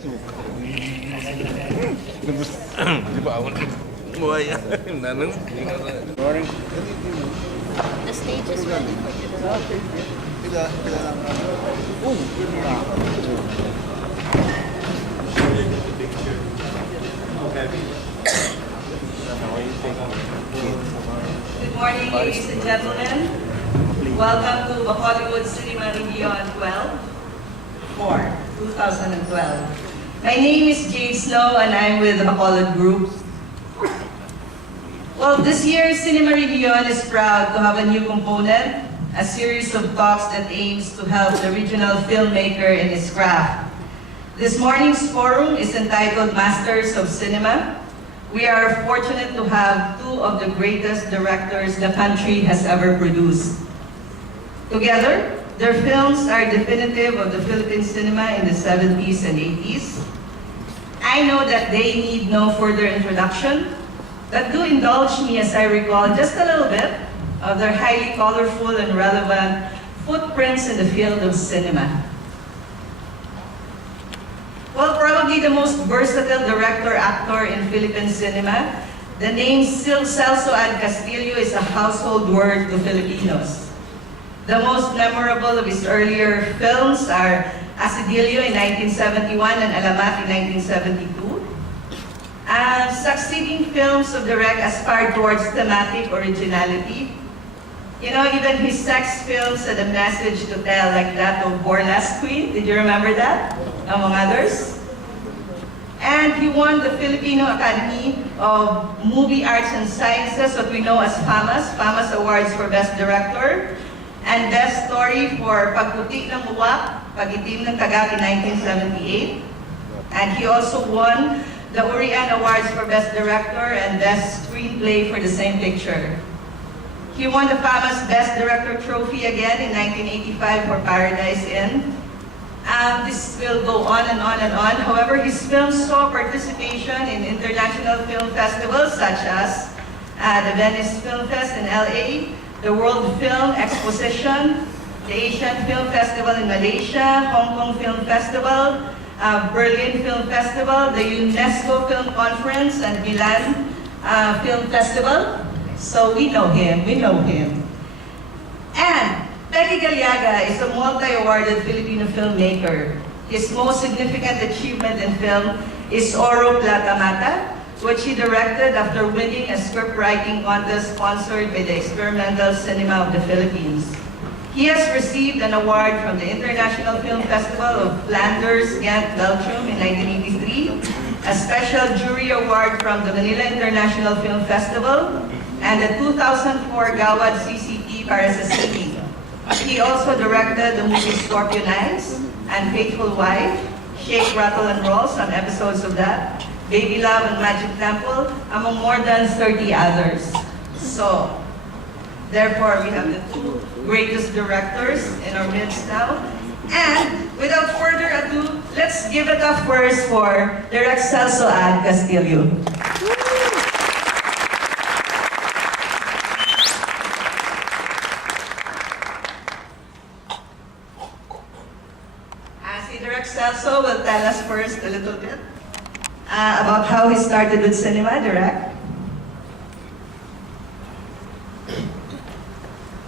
Di ba awan? Buhay nanang. Morning. The stage is ready for you to roll. Pila lang. Oh, Good morning, ladies and gentlemen. Welcome to the Hollywood Cinema Rehiyon 2012. My name is Jade Snow and I'm with the Bacolod Group. Well, this year's Cinema Rehiyon is proud to have a new component, a series of talks that aims to help the regional filmmaker in his craft. This morning's forum is entitled Masters of Cinema. We are fortunate to have two of the greatest directors the country has ever produced. Together, their films are definitive of the Philippine cinema in the 70s and 80s. I know that they need no further introduction, but do indulge me as I recall just a little bit of their highly colorful and relevant footprints in the field of cinema. Well, probably the most versatile director-actor in Philippine cinema, the name Celso Ad Castillo is a household word to Filipinos. The most memorable of his earlier films are Asidillo in 1971 and Alamat in 1972. Succeeding films of Direk aspire towards thematic originality. You know, even his sex films had a message to tell, like that of Burlesque Queen. Did you remember that? Among others. And he won the Filipino Academy of Movie Arts and Sciences, what we know as FAMAS Awards for Best Director, and Best Story for Pagputi ng Muwak, Pagitim ng Tagat in 1978. And he also won the Urian Awards for Best Director and Best Screenplay for the same picture. He won the FAMAS Best Director Trophy again in 1985 for Paradise Inn. This will go on and on and on. However, his films saw participation in international film festivals such as the Venice Film Fest in LA, the World Film Exposition, the Asian Film Festival in Malaysia, Hong Kong Film Festival, Berlin Film Festival, the UNESCO Film Conference, and Milan Film Festival. So we know him. And Peggy Galiaga is a multi-awarded Filipino filmmaker. His most significant achievement in film is Oro Plata Mata, which he directed after winning a script writing contest sponsored by the Experimental Cinema of the Philippines. He has received an award from the International Film Festival of Flanders, Ghent, Belgium in 1983, a special jury award from the Manila International Film Festival, and the 2004 Gawad CCT para sa City. He also directed the movie Scorpion Eyes and Faithful Wife, Shake, Rattle, and Roll, some episodes of that, Baby Love and Magic Temple, among more than 30 others. So, therefore, we have the two greatest directors in our midst now. And without further ado, let's give it up first for Direk Celso Ad Castillo. Direk Celso will tell us first a little bit about how he started with cinema, Direk.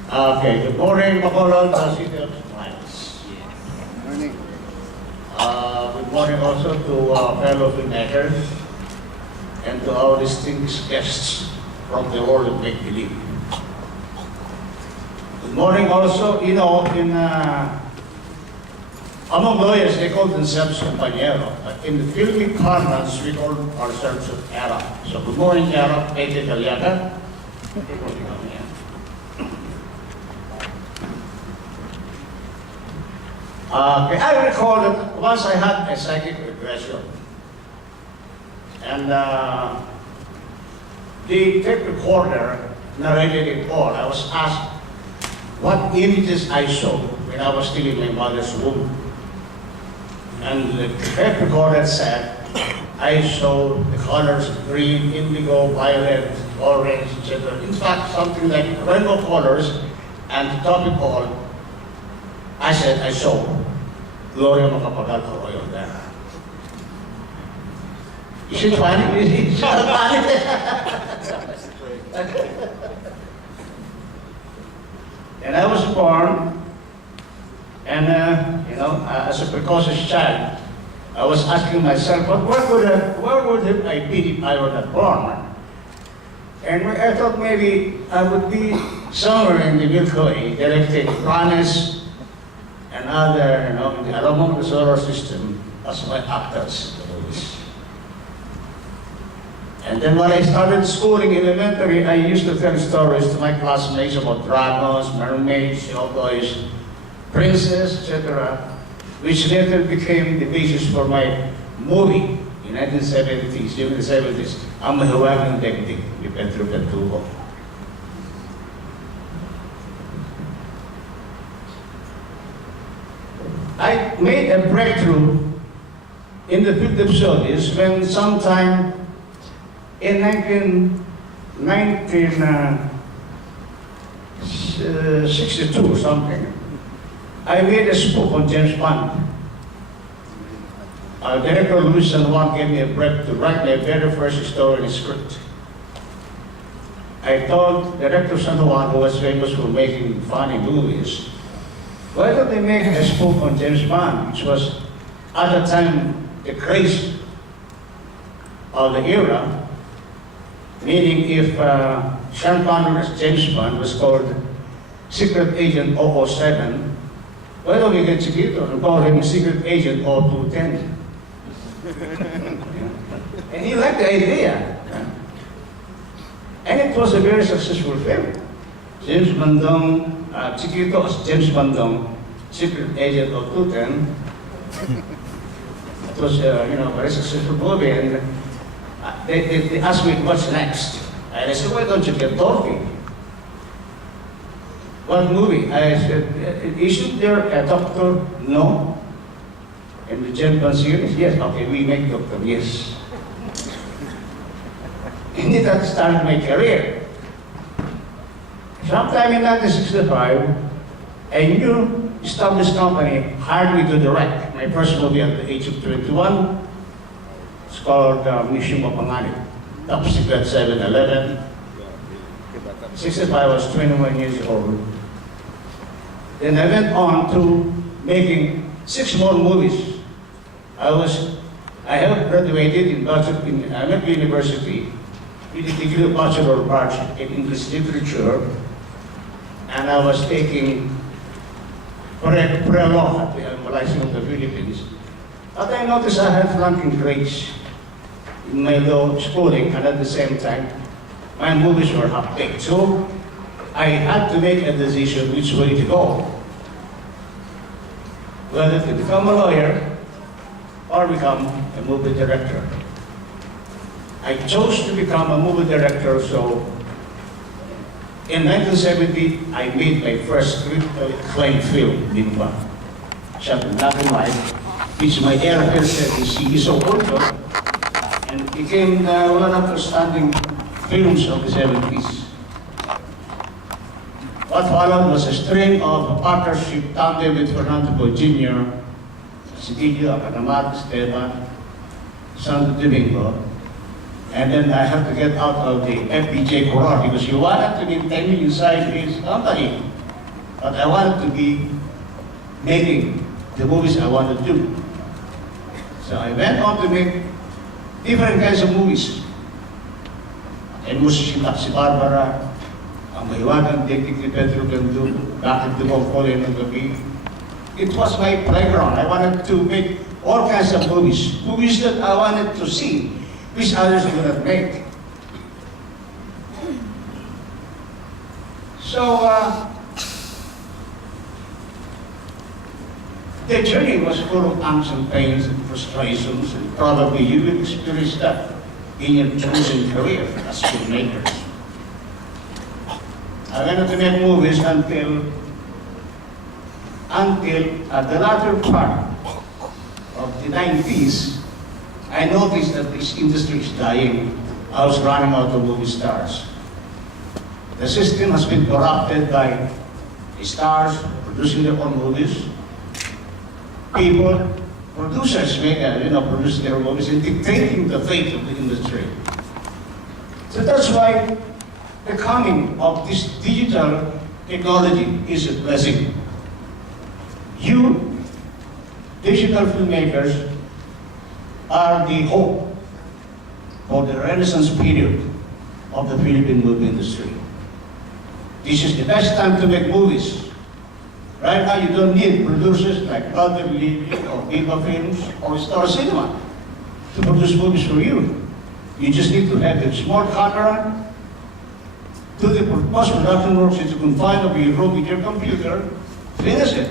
Okay, good morning, Bacolod, City of Smiles. morning. Good morning also to fellow filmmakers and to our distinguished guests from the world of make-believe. Good morning also, you know, among lawyers, they call themselves compañero, but in the filmic parlance, we call ourselves Era. So good morning, Era, Pete Galiaga. Good morning, Era. I recall that once I had a psychic regression, and the tape recorder narrated it all. I was asked what images I saw when I was still in my mother's womb. And the tape recorder said, I saw the colors green, indigo, violet, orange, etc. In fact, something like rainbow colors, and to top it all, I said, I saw Gloria Macapagal Arroyo there. Is it funny? Is it not funny? And I was born, and as a precocious child, I was asking myself, where would I be if I were not born? And I thought maybe I would be somewhere in the Milky Way, directing planets and other, in the along the solar system as my actors. And then when I started schooling in elementary, I used to tell stories to my classmates about dragons, mermaids, cowboys, princes, etc., which later became the basis for my movie in 1970s, during the 70s, Ang Mahiwagang Daigdig, with Pedro Pentubo. I made a breakthrough in the field of showbiz when sometime in 1962 or something, I made a spoof on James Bond. Director Louis San Juan gave me a break to write my very first story in script. I told Director San Juan, who was famous for making funny movies, why don't they make a spoof on James Bond, which was at the time the craze of the era, meaning if Sean Connery's James Bond was called Secret Agent 007, why don't we get Chiquito and call him Secret Agent 0210? And he liked the idea. And it was a very successful film. James Bandong, Chiquito as James Bandong, Secret Agent 0210. It was a very successful movie. And they asked me, what's next? And I said, why don't you get talking? What movie? I said, isn't there a doctor? No. And the Japan series? Yes. Okay, we make doctor, yes. And that started my career. Sometime in 1965, a new established company hired me to direct my first movie at the age of 21. It's called Museum of Panganib. Top Secret 7-11. 65, I was 21 years old. Then I went on to making 6 more movies. I have graduated in Ahmed University with a degree of Bachelor of Arts in English Literature, and I was taking pre-law at the Malaysia of the Philippines. But I noticed I had flunking grades in my law schooling, and at the same time, my movies were half-baked. So I had to make a decision which way to go. Whether to become a lawyer or become a movie director. I chose to become a movie director, so in 1970, I made my first acclaimed film, Lingua, shot in black and white, which my editor said is so old, and it became one of the outstanding films of the 70s. What followed was a string of partnership tandem with Fernando Poe Jr., Sigilio Acanamat, Esteban, Santo Domingo, and then I had to get out of the FPJ Corral because he wanted to maintain me inside his company, but I wanted to be making the movies I wanted to do. So I went on to make different kinds of movies. And si Barbara, Ang Mahiwagang Daigdig ni Pedro Pentubo, Bakit Dumawfol ng Gabi. It was my playground. I wanted to make all kinds of movies. Movies that I wanted to see, which others would not make. So, the journey was full of angst and pains and frustrations, and probably you will experience that in your chosen career as filmmakers. I wanted to make movies until the latter part of the 90s, I noticed that this industry is dying. I was running out of movie stars. The system has been corrupted by stars producing their own movies, people producers produce their movies and dictating the fate of the industry. So that's why the coming of this digital technology is a blessing. You, digital filmmakers, are the hope for the Renaissance period of the Philippine movie industry. This is the best time to make movies. Right now, you don't need producers like Alder Levy or Viva Films or Star Cinema to produce movies for you. You just need to have a small camera, do the post-production works that you can find over your room with your computer, finish it,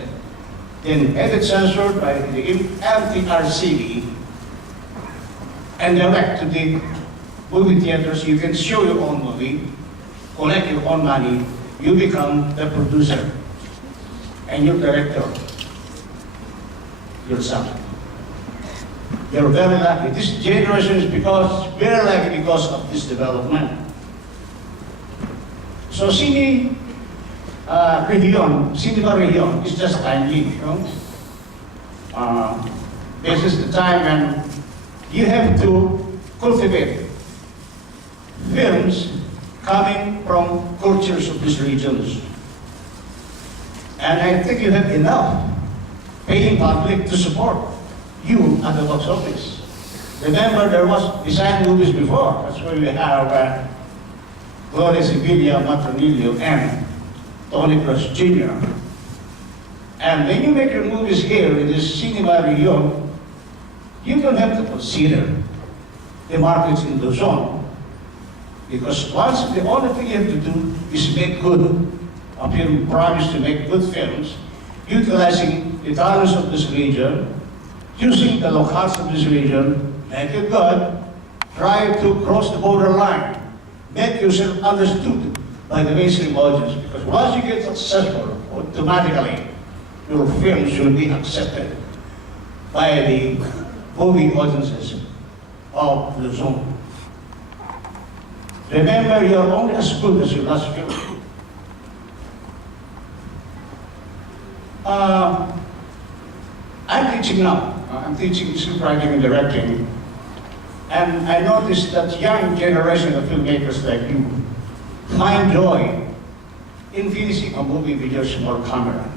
then have it censored by the MTRCB, and direct to the movie theaters. You can show your own movie, collect your own money, you become the producer and your director yourself. You're very lucky. This generation is very lucky because of this development. So Cinema Rehiyon is just timely, this is the time when you have to cultivate films coming from cultures of these regions. And I think you have enough paying public to support you at the box office. Remember, there was design movies before. That's why we have Gloria Sevilla, Matronillo, and Tony Cross Jr. And when you make your movies here in this Cinema Rehiyon, you don't have to consider the markets in the zone. Because once the only thing you have to do is make good. If you promise to make good films, utilizing the talents of this region, using the locales of this region, make it good, try to cross the borderline, make yourself understood by the mainstream audience. Because once you get successful, automatically your films will be accepted by the movie audiences of the zone. Remember, you're only as good as your last film. I'm teaching now. I'm teaching scriptwriting and directing. And I noticed that young generation of filmmakers like you find joy in finishing a movie with your small camera.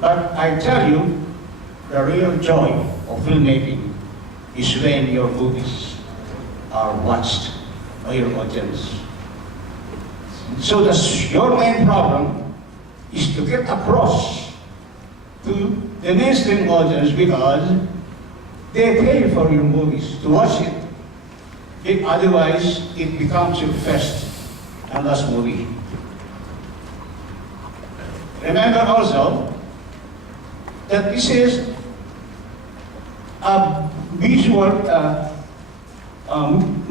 But I tell you, the real joy of filmmaking is when your movies are watched by your audience. So your main problem is to get across to the mainstream audience because they pay for your movies to watch it. Otherwise, it becomes your first and last movie. Remember also that this is a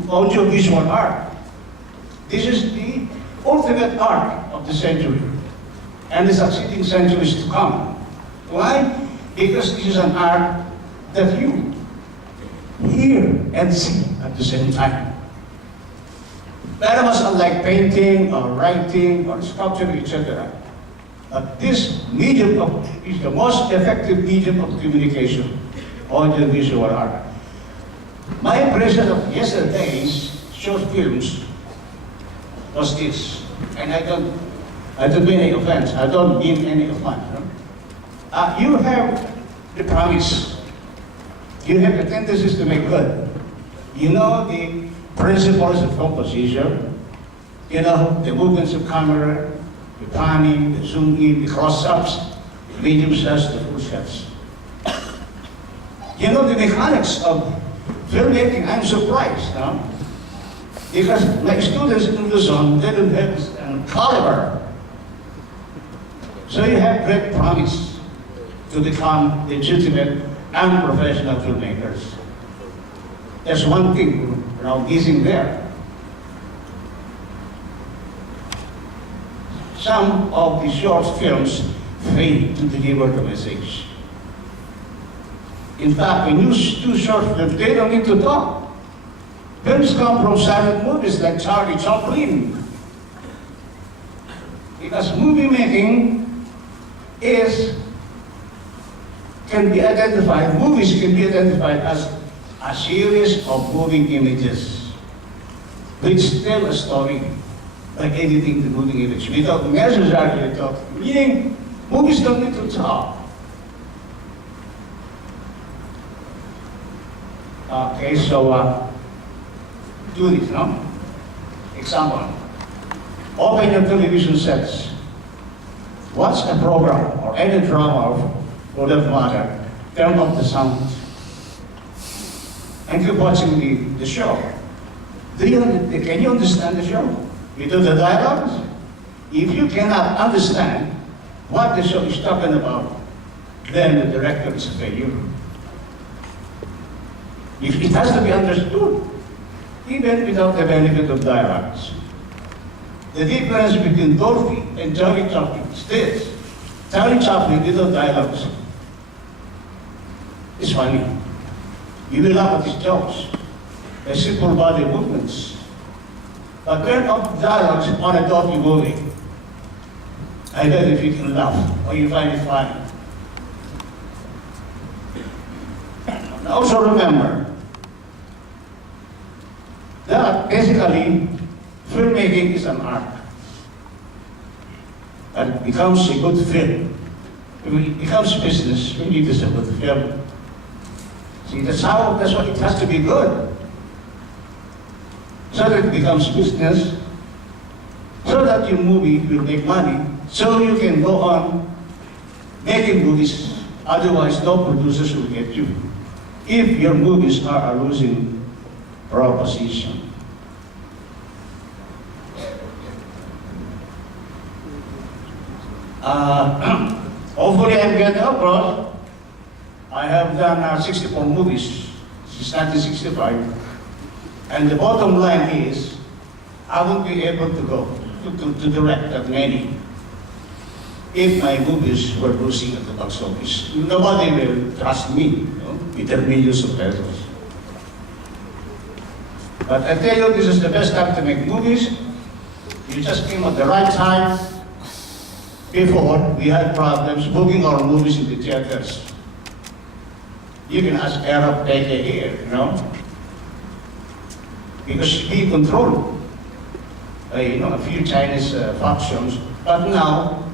audio-visual art. This is the ultimate art of the century and the succeeding centuries to come. Why? Because this is an art that you hear and see at the same time. Very much unlike painting or writing or sculpture, etc. But this medium is the most effective medium of communication, audio-visual art. My impression of yesterday's short films was this, and I don't mean any offense. I don't mean any offense. You have the promise. You have the tendencies to make good. You know the principles of composition. You know the movements of camera, the panning, the zoom in, the close-ups, the medium shots, the full shots. You know the mechanics of filmmaking. I'm surprised, because my students in the zone, they don't have this caliber. So you have great promise to become legitimate and professional filmmakers. There's one thing missing there. Some of the short films fail to deliver the message. In fact, when you do short films, they don't need to talk. Films come from silent movies like Charlie Chaplin. Because movie making is can be identified, movies can be identified as a series of moving images which tell a story by editing the moving image without necessarily talking. Meaning, movies don't need to talk. Okay, so do this, no? Example. Open your television sets. Watch a program or any drama for that matter. Turn off the sound. And keep watching the show. Can you understand the show? Without the dialogues? If you cannot understand what the show is talking about, then the director is a failure. It has to be understood, even without the benefit of dialogues. The difference between Dorothy and Charlie Chaplin is this. Charlie Chaplin without dialogues is funny. You will laugh at his jokes, the simple body movements. But turn off dialogues on a Dorothy movie. I bet if you can laugh or you find it funny. Also remember that basically filmmaking is an art. And it becomes a good film. It becomes business when it is a good film. See, that's why it has to be good. So that it becomes business, so that your movie will make money, so you can go on making movies. Otherwise, no producers will get you. If your movies are a losing proposition. Hopefully I'm getting across. I have done 64 movies since 1965. And the bottom line is, I won't be able to go to direct that many if my movies were losing at the box office. Nobody will trust me, with their millions of pesos. But I tell you, this is the best time to make movies. You just came at the right time. Before, we had problems booking our movies in the theaters. You can ask Arab Peke here, because he controlled, a few Chinese factions. But now,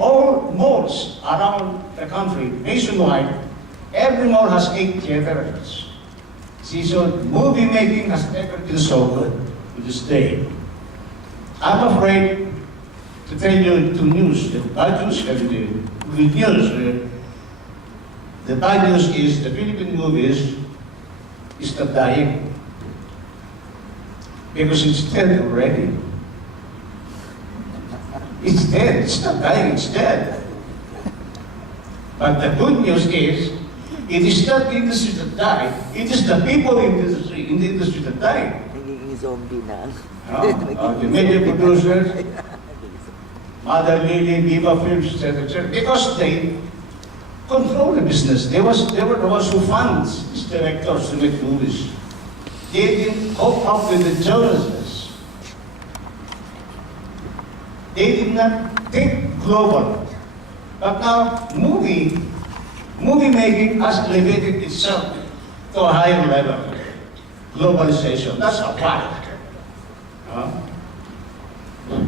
all malls around the country, nationwide, every mall has 8 theaters. See, so movie making has never been so good to this day. I'm afraid to tell you two news, the bad news and the good news. The bad news is the Philippine movies is not dying because it's dead already. It's dead. It's not dying, it's dead. But the good news is, it is not the industry that died, it is the people in the industry that died. Nagiging zombie na. The media producers, Mother Lily, Viva Films, etc. Because they control the business. They were the ones who fund these directors to make movies. They didn't cope up with the journalists. They did not think global. But now, movie making has elevated itself to a higher level. Globalization, that's a fact.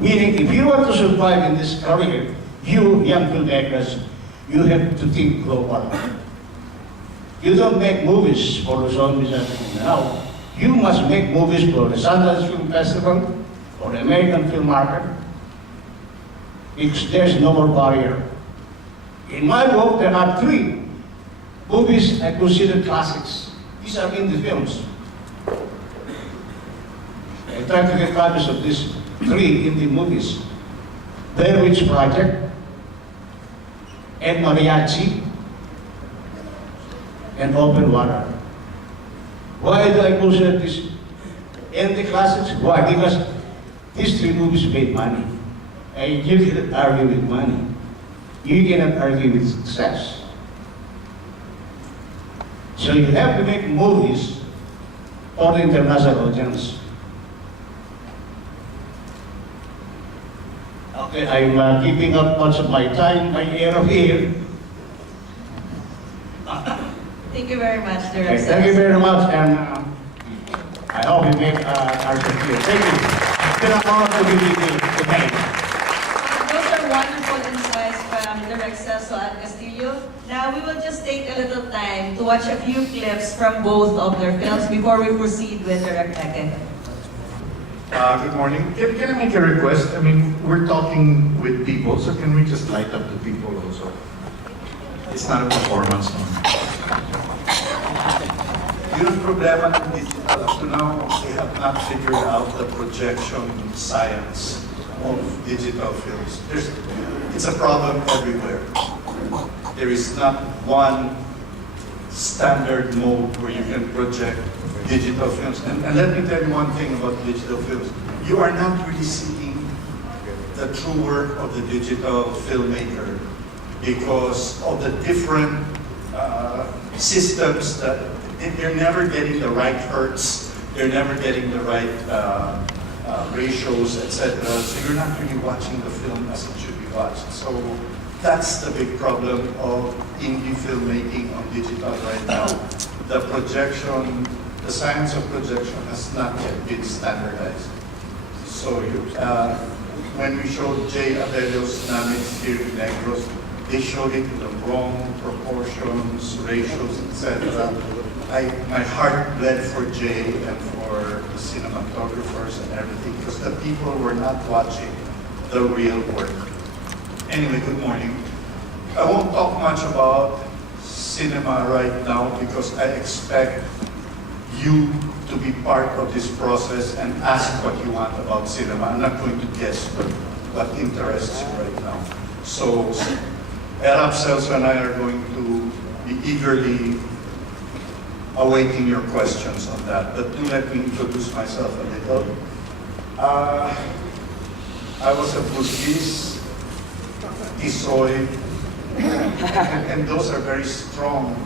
Meaning, if you want to survive in this career, you young filmmakers, you have to think global. You don't make movies for the zombies now. You must make movies for the Sundance Film Festival, for the American film market, because there's no more barrier. In my book, there are 3 movies I consider classics. These are indie films. I tried to get copies of these 3 indie movies. Blair Witch Project, and Mariachi, and Open Water. Why do I consider this indie classics? Why? Because these 3 movies made money. And you cannot argue with money. You cannot argue with success. So you have to make movies for the international audience. I'm keeping up much of my time, my year of here. Thank you very much, Okay, Direct. thank you very much, and I hope you make our clear. Thank you. It's been an honor to be with you today. Those are wonderful insights from Direct Celso and Castillo. Now we will just take a little time to watch a few clips from both of their films before we proceed with Direct Eke. Good morning. Can I make a request? I mean, we're talking with people, so can we just light up the people also? It's not a performance. No? Yung problema ng digital, up to now, they have not figured out the projection science of digital films. It's a problem everywhere. There is not one standard mode where you can project digital films. And let me tell you one thing about digital films. You are not really seeing the true work of the digital filmmaker because of the different systems that they're never getting the right hertz, they're never getting the right ratios, etc. So you're not really watching the film as it should be watched. So that's the big problem of indie filmmaking on digital right now. The projection, the science of projection has not yet been standardized. So when we showed Jay Abelio's dynamics here in Negros, they showed it in the wrong proportions, ratios, etc. My heart bled for Jay and for the cinematographers and everything because the people were not watching the real work. Anyway, good morning. I won't talk much about cinema right now because I expect you to be part of this process and ask what you want about cinema. I'm not going to guess what interests you right now. So, Arab Celso and I are going to be eagerly awaiting your questions on that. But do let me introduce myself a little. I was a Portuguese, Tisoy, and those are very strong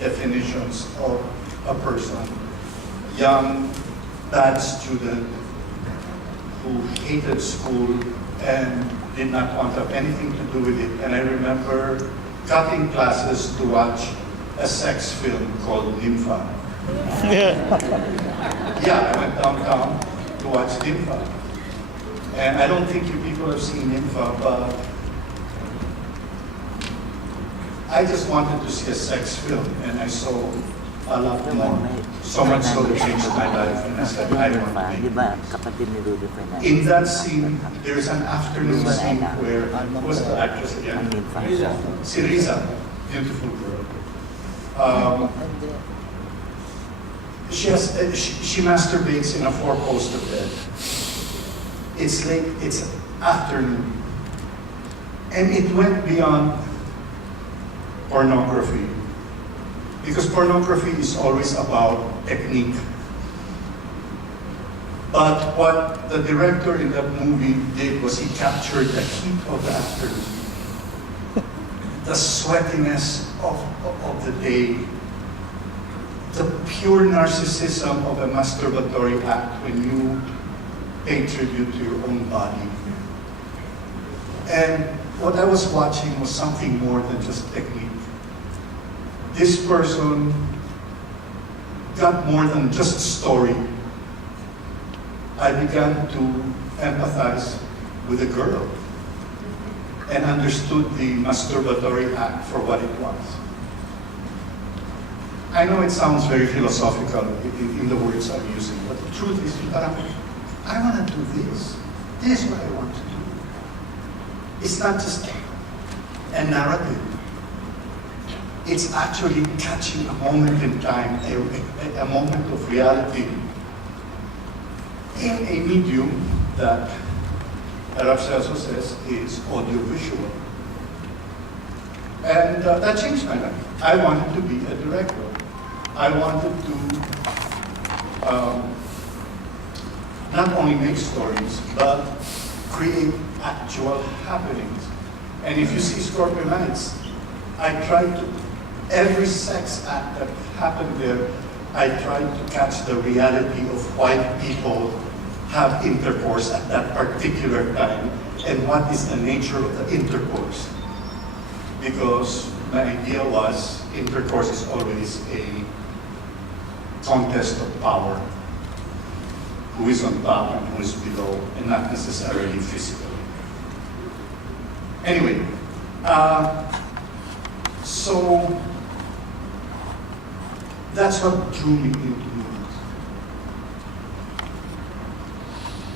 definitions of a person. Young, bad student who hated school and did not want to have anything to do with it. And I remember cutting classes to watch a sex film called Nympha. Yeah, I went downtown to watch Nympha. And I don't think you people have seen Nympha, but I just wanted to see a sex film, and I saw a lot more. So much so it changed my life, and I said, I want to Di make ba, this. kapatid ni Rudy Fernandez? In that scene, there's an afternoon scene where, who was the actress again? Si Riza, beautiful girl. She masturbates in a four-poster bed. It's late, it's afternoon. And it went beyond pornography. Because pornography is always about technique. But what the director in that movie did was he captured the heat of the afternoon, the sweatiness of the day, the pure narcissism of a masturbatory act when you pay tribute to your own body. And what I was watching was something more than just technique. This person got more than just story. I began to empathize with the girl and understood the masturbatory act for what it was. I know it sounds very philosophical in the words I'm using, but the truth is, I want to do this. This is what I want to do. It's not just a narrative. It's actually catching a moment in time, a moment of reality in a medium that Arab Celso says is audiovisual. And that changed my life. I wanted to be a director. I wanted to not only make stories, but create actual happenings. And if you see Scorpio Nights, I tried to, every sex act that happened there, I tried to catch the reality of why people have intercourse at that particular time and what is the nature of the intercourse. Because my idea was intercourse is always a contest of power. Who is on top and who is below, and not necessarily physically. Anyway, so that's what drew me into movies.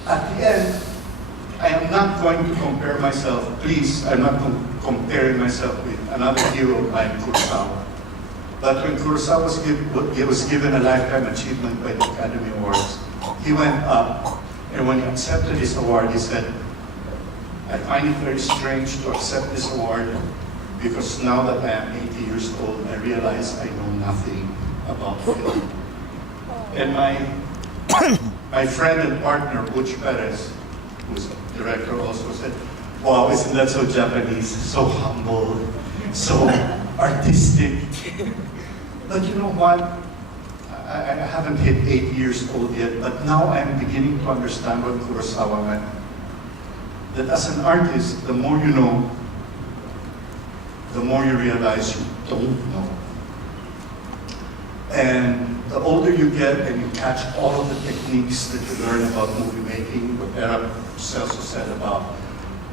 At the end, I am not going to compare myself, please, I'm not comparing myself with another hero like Kurosawa. But when Kurosawa was given a Lifetime Achievement by the Academy Awards, he went up, and when he accepted his award, he said, I find it very strange to accept this award because now that I am 80 years old, I realize I know nothing about film. And my friend and partner, Butch Perez, who's a director also, said, wow, isn't that so Japanese, so humble, so artistic. But you know what? I haven't hit 8 years old yet, but now I'm beginning to understand what Kurosawa meant. That as an artist, the more you know, the more you realize you don't know. And the older you get and you catch all of the techniques that you learn about movie making, what Era Celso said about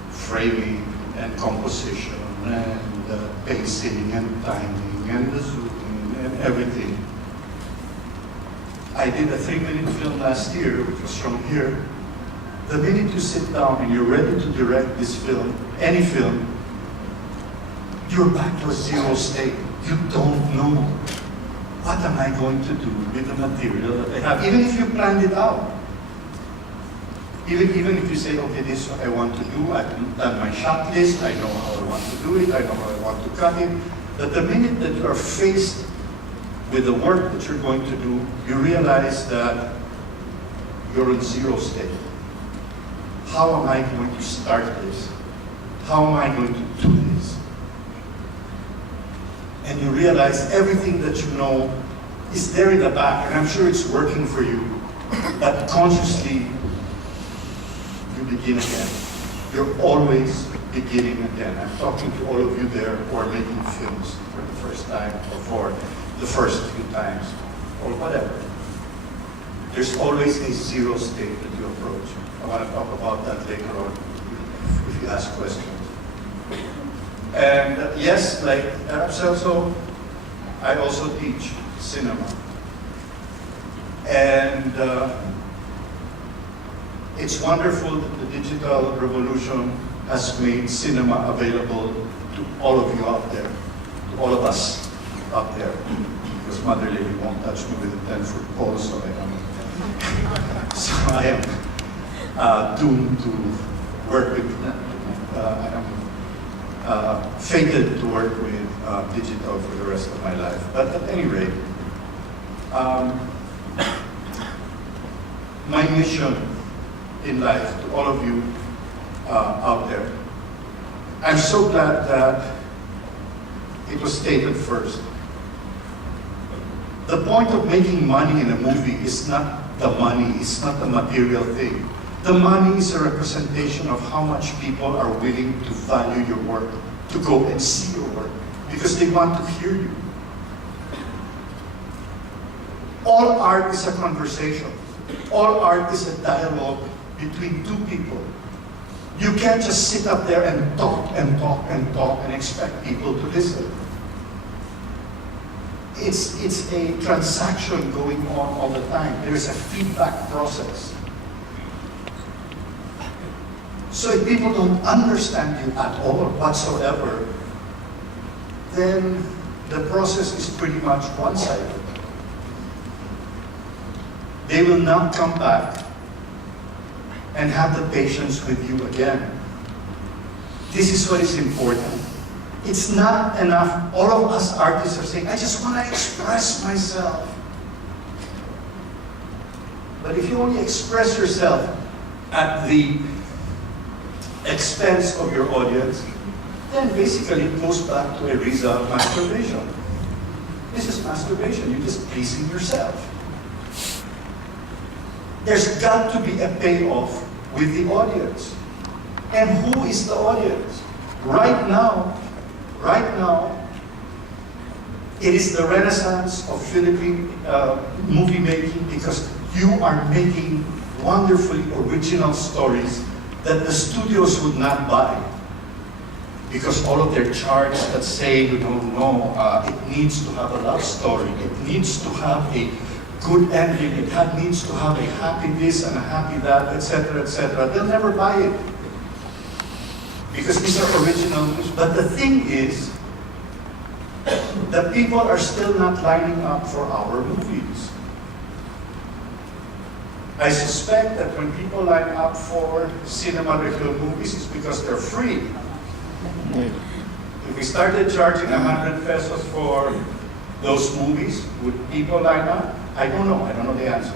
framing and composition and pacing and timing and the zooming and everything. I did a 3-minute film last year, which was from here. The minute you sit down and you're ready to direct this film, any film, you're back to a zero state. You don't know. What am I going to do with the material that I have? Even if you planned it out. Even if you say, okay, this is what I want to do, I've done my shot list, I know how I want to do it, I know how I want to cut it. But the minute that you are faced with the work that you're going to do, you realize that you're in zero state. How am I going to start this? How am I going to do this? And you realize everything that you know is there in the back, and I'm sure it's working for you, but consciously, you begin again. You're always beginning again. I'm talking to all of you there who are making films for the first time or for the first few times or whatever. There's always a zero state that you approach. I want to talk about that later on if you ask questions. And yes, like Arab Celso, I also teach cinema. And it's wonderful that the digital revolution has made cinema available to all of you out there, to all of us out there. Because Mother Lady won't touch me with a 10-foot pole, so I am doomed to work with, I am fated to work with digital for the rest of my life. But at any rate, my mission in life to all of you out there, I'm so glad that it was stated first. The point of making money in a movie is not the money, it's not the material thing. The money is a representation of how much people are willing to value your work, to go and see your work, because they want to hear you. All art is a conversation. All art is a dialogue between two people. You can't just sit up there and talk and talk and talk and expect people to listen. It's a transaction going on all the time. There is a feedback process. So if people don't understand you at all whatsoever, then the process is pretty much one-sided. They will not come back and have the patience with you again. This is what is important. It's not enough. All of us artists are saying, I just want to express myself. But if you only express yourself at the expense of your audience, then basically it goes back to a result of masturbation. This is masturbation. You're just pleasing yourself. There's got to be a payoff with the audience. And who is the audience? Right now, it is the renaissance of Philippine movie making because you are making wonderfully original stories that the studios would not buy. Because all of their charts that say, it needs to have a love story, it needs to have a good ending, it needs to have a happy this and a happy that, etc., they'll never buy it. Because these are original movies. But the thing is, the people are still not lining up for our movies. I suspect that when people line up for Cinema Rehiyon movies, it's because they're free. If we started charging 100 pesos for those movies, would people line up? I don't know. I don't know the answer.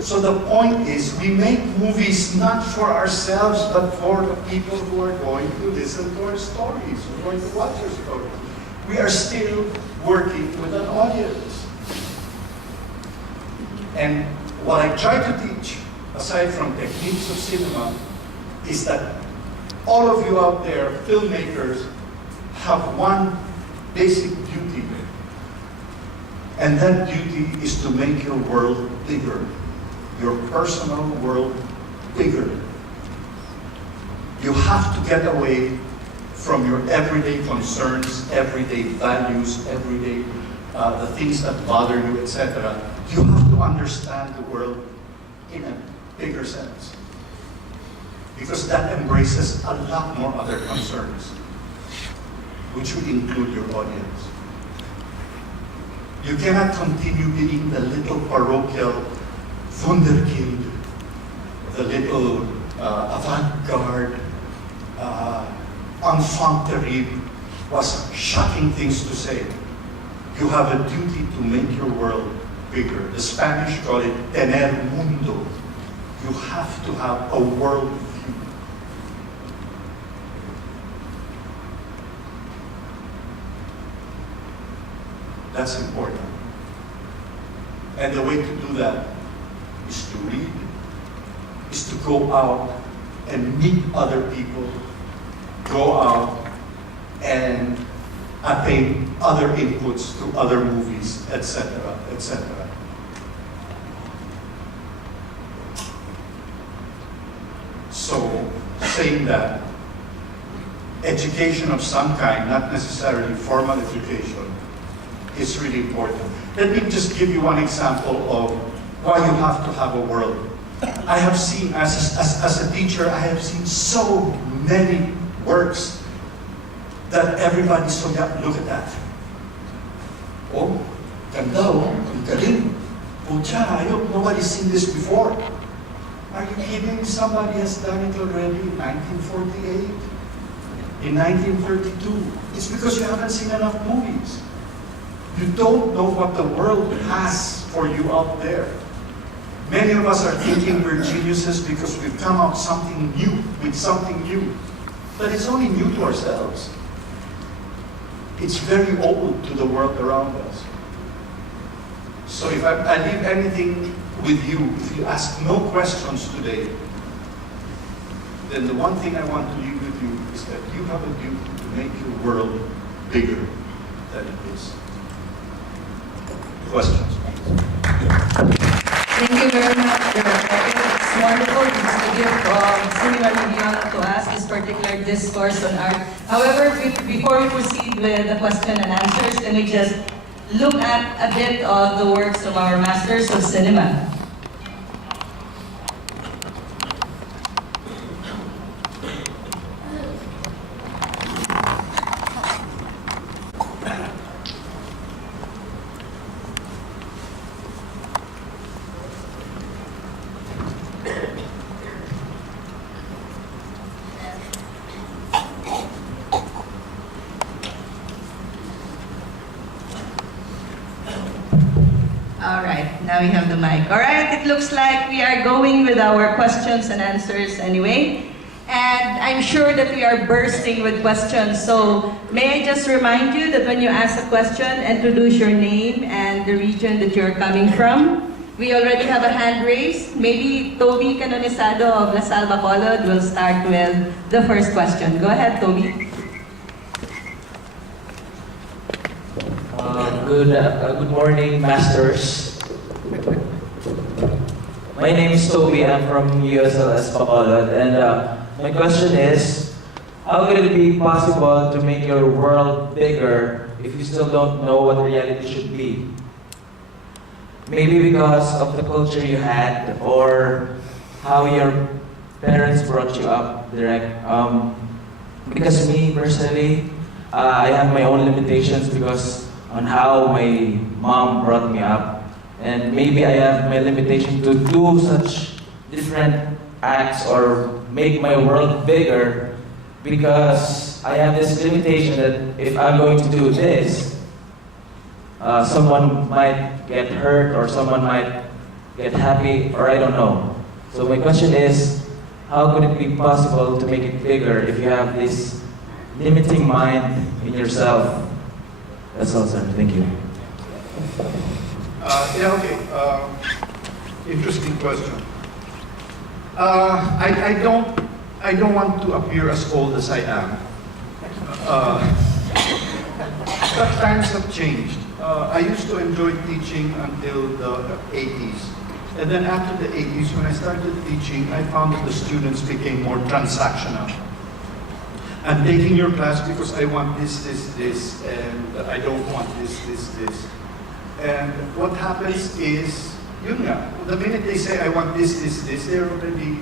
So the point is, we make movies not for ourselves, but for the people who are going to listen to our stories, who are going to watch our stories. We are still working with an audience. And what I try to teach, aside from techniques of cinema, is that all of you out there, filmmakers, have one basic duty. And that duty is to make your world bigger. Your personal world bigger. You have to get away from your everyday concerns, everyday values, everyday the things that bother you, etc. You have to understand the world in a bigger sense. Because that embraces a lot more other concerns, which would include your audience. You cannot continue being the little parochial wunderkind, the little avant-garde, enfant terrible, was shocking things to say. You have a duty to make your world bigger. The Spanish call it tener mundo. You have to have a world view. That's important. And the way to do that is to read, is to go out and meet other people, go out and attain other inputs to other movies, etc., etc. So, saying that, education of some kind, not necessarily formal education, is really important. Let me just give you one example of why you have to have a world. I have seen, as a teacher, I have seen so many works that everybody's so, yeah, look at that. Oh, ganda oh, ang galing. Pucha, ayok, nobody's seen this before. Are you kidding? Somebody has done it already in 1948, in 1932. It's because you haven't seen enough movies. You don't know what the world has for you out there. Many of us are thinking we're geniuses because we've come out something new, with something new. But it's only new to ourselves. It's very old to the world around us. So if I leave anything with you, if you ask no questions today, then the one thing I want to leave with you is that you have a duty to make your world bigger than it is. Questions? Thank you very much, Director. It's wonderful to give Cinema Rehiyon to us this particular discourse on art. However, before we proceed with the question and answers, can we just look at a bit of the works of our masters of cinema? Now we have the mic. All right, it looks like we are going with our questions and answers anyway. And I'm sure that we are bursting with questions. So may I just remind you that when you ask a question, introduce your name and the region that you're coming from. We already have a hand raised. Maybe Toby Canonisado of La Salva Bacolod will start with the first question. Go ahead, Toby. Good morning, masters. My name is Toby. I'm from USLS Bacolod, and my question is, how could it be possible to make your world bigger if you still don't know what reality should be? Maybe because of the culture you had, or how your parents brought you up, direct. Because me personally, I have my own limitations because on how my mom brought me up. And maybe I have my limitation to do such different acts or make my world bigger because I have this limitation that if I'm going to do this, someone might get hurt or someone might get happy or I don't know. So my question is, how could it be possible to make it bigger if you have this limiting mind in yourself? That's all, sir. Thank you. Interesting question. I don't want to appear as old as I am. But times have changed. I used to enjoy teaching until the 80s. And then after the 80s, when I started teaching, I found that the students became more transactional. I'm taking your class because I want this, and I don't want this. And what happens is, yun nga, the minute they say, I want this, they're already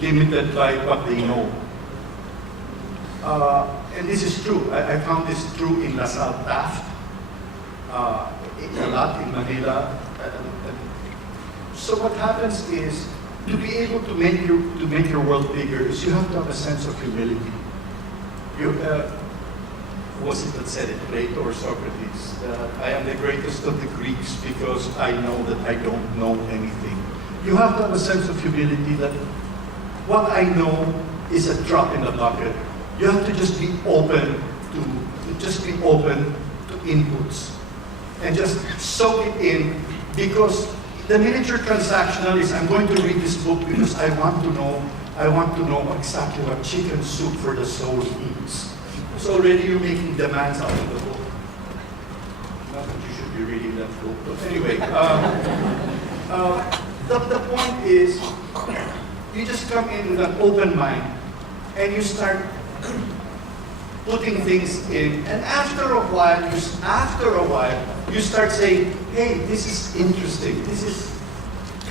limited by what they know. And this is true. I found this true in LaSalle Taft, a lot in Manila. So what happens is, to be able to make your world bigger is you have to have a sense of humility. Was it that said it, Plato or Socrates? I am the greatest of the Greeks because I know that I don't know anything. You have to have a sense of humility that what I know is a drop in the bucket. You have to just be open to inputs and just soak it in, because the minute you're transactional is, I'm going to read this book because I want to know exactly what chicken soup for the soul eats. So already you're making demands out of the book. Not that you should be reading that book, but anyway. The point is, you just come in with an open mind and you start putting things in, and after a while, you start saying, hey, this is interesting. This is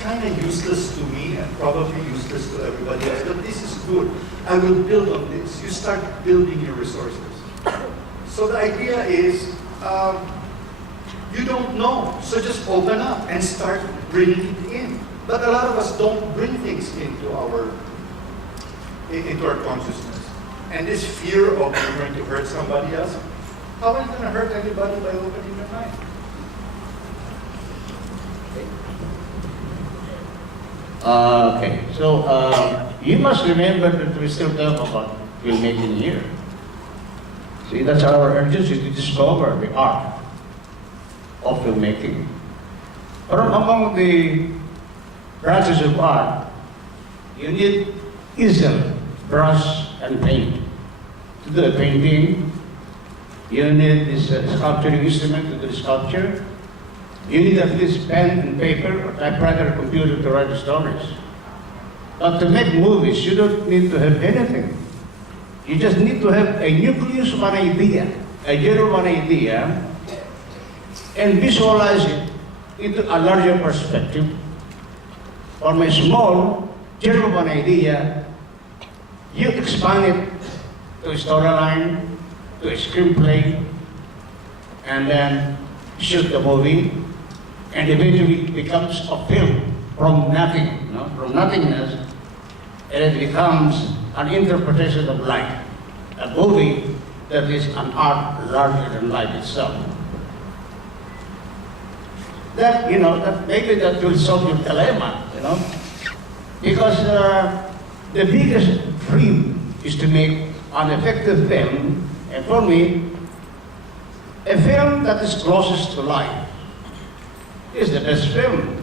kind of useless to me and probably useless to everybody else, but this is good. I will build on this. You start building your resources. So the idea is, you don't know, so just open up and start bringing it in. But a lot of us don't bring things into our consciousness. And this fear of you're going to hurt somebody else, how are you going to hurt anybody by opening your mind? Okay, so you must remember that we still talk about filmmaking here. See, that's our urgency to discover the art of filmmaking. But among the branches of art, you need easel, brush, and paint. To do the painting, you need this sculpturing instrument to do the sculpture. You need at least pen and paper or typewriter or computer to write the stories. But to make movies, you don't need to have anything. You just need to have a nucleus of an idea, a general idea, and visualize it into a larger perspective. From a small, general of an idea, you expand it to a storyline, to a screenplay, and then shoot the movie, and eventually it becomes a film from nothing, from nothingness, and it becomes an interpretation of life, a movie that is an art larger than life itself. That, that maybe that will solve your dilemma, because the biggest dream is to make an effective film, and for me, a film that is closest to life is the best film.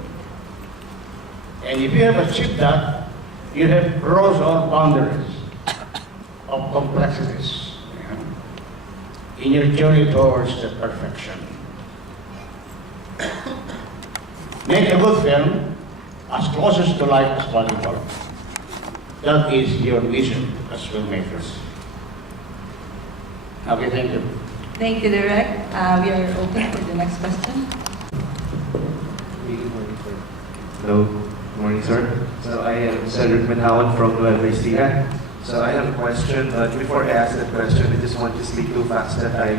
And if you have achieved that, you have crossed all boundaries of complexities, you know, in your journey towards the perfection. Make a good film as closest to life as possible. That is your mission as filmmakers. Okay, thank you. Thank you, Direk. We are open for the next question. Hello, good morning, sir. So I am Cedric Manhawan from Nueva Ecija. So I have a question, but before I ask that question, I just want to speak two facts that I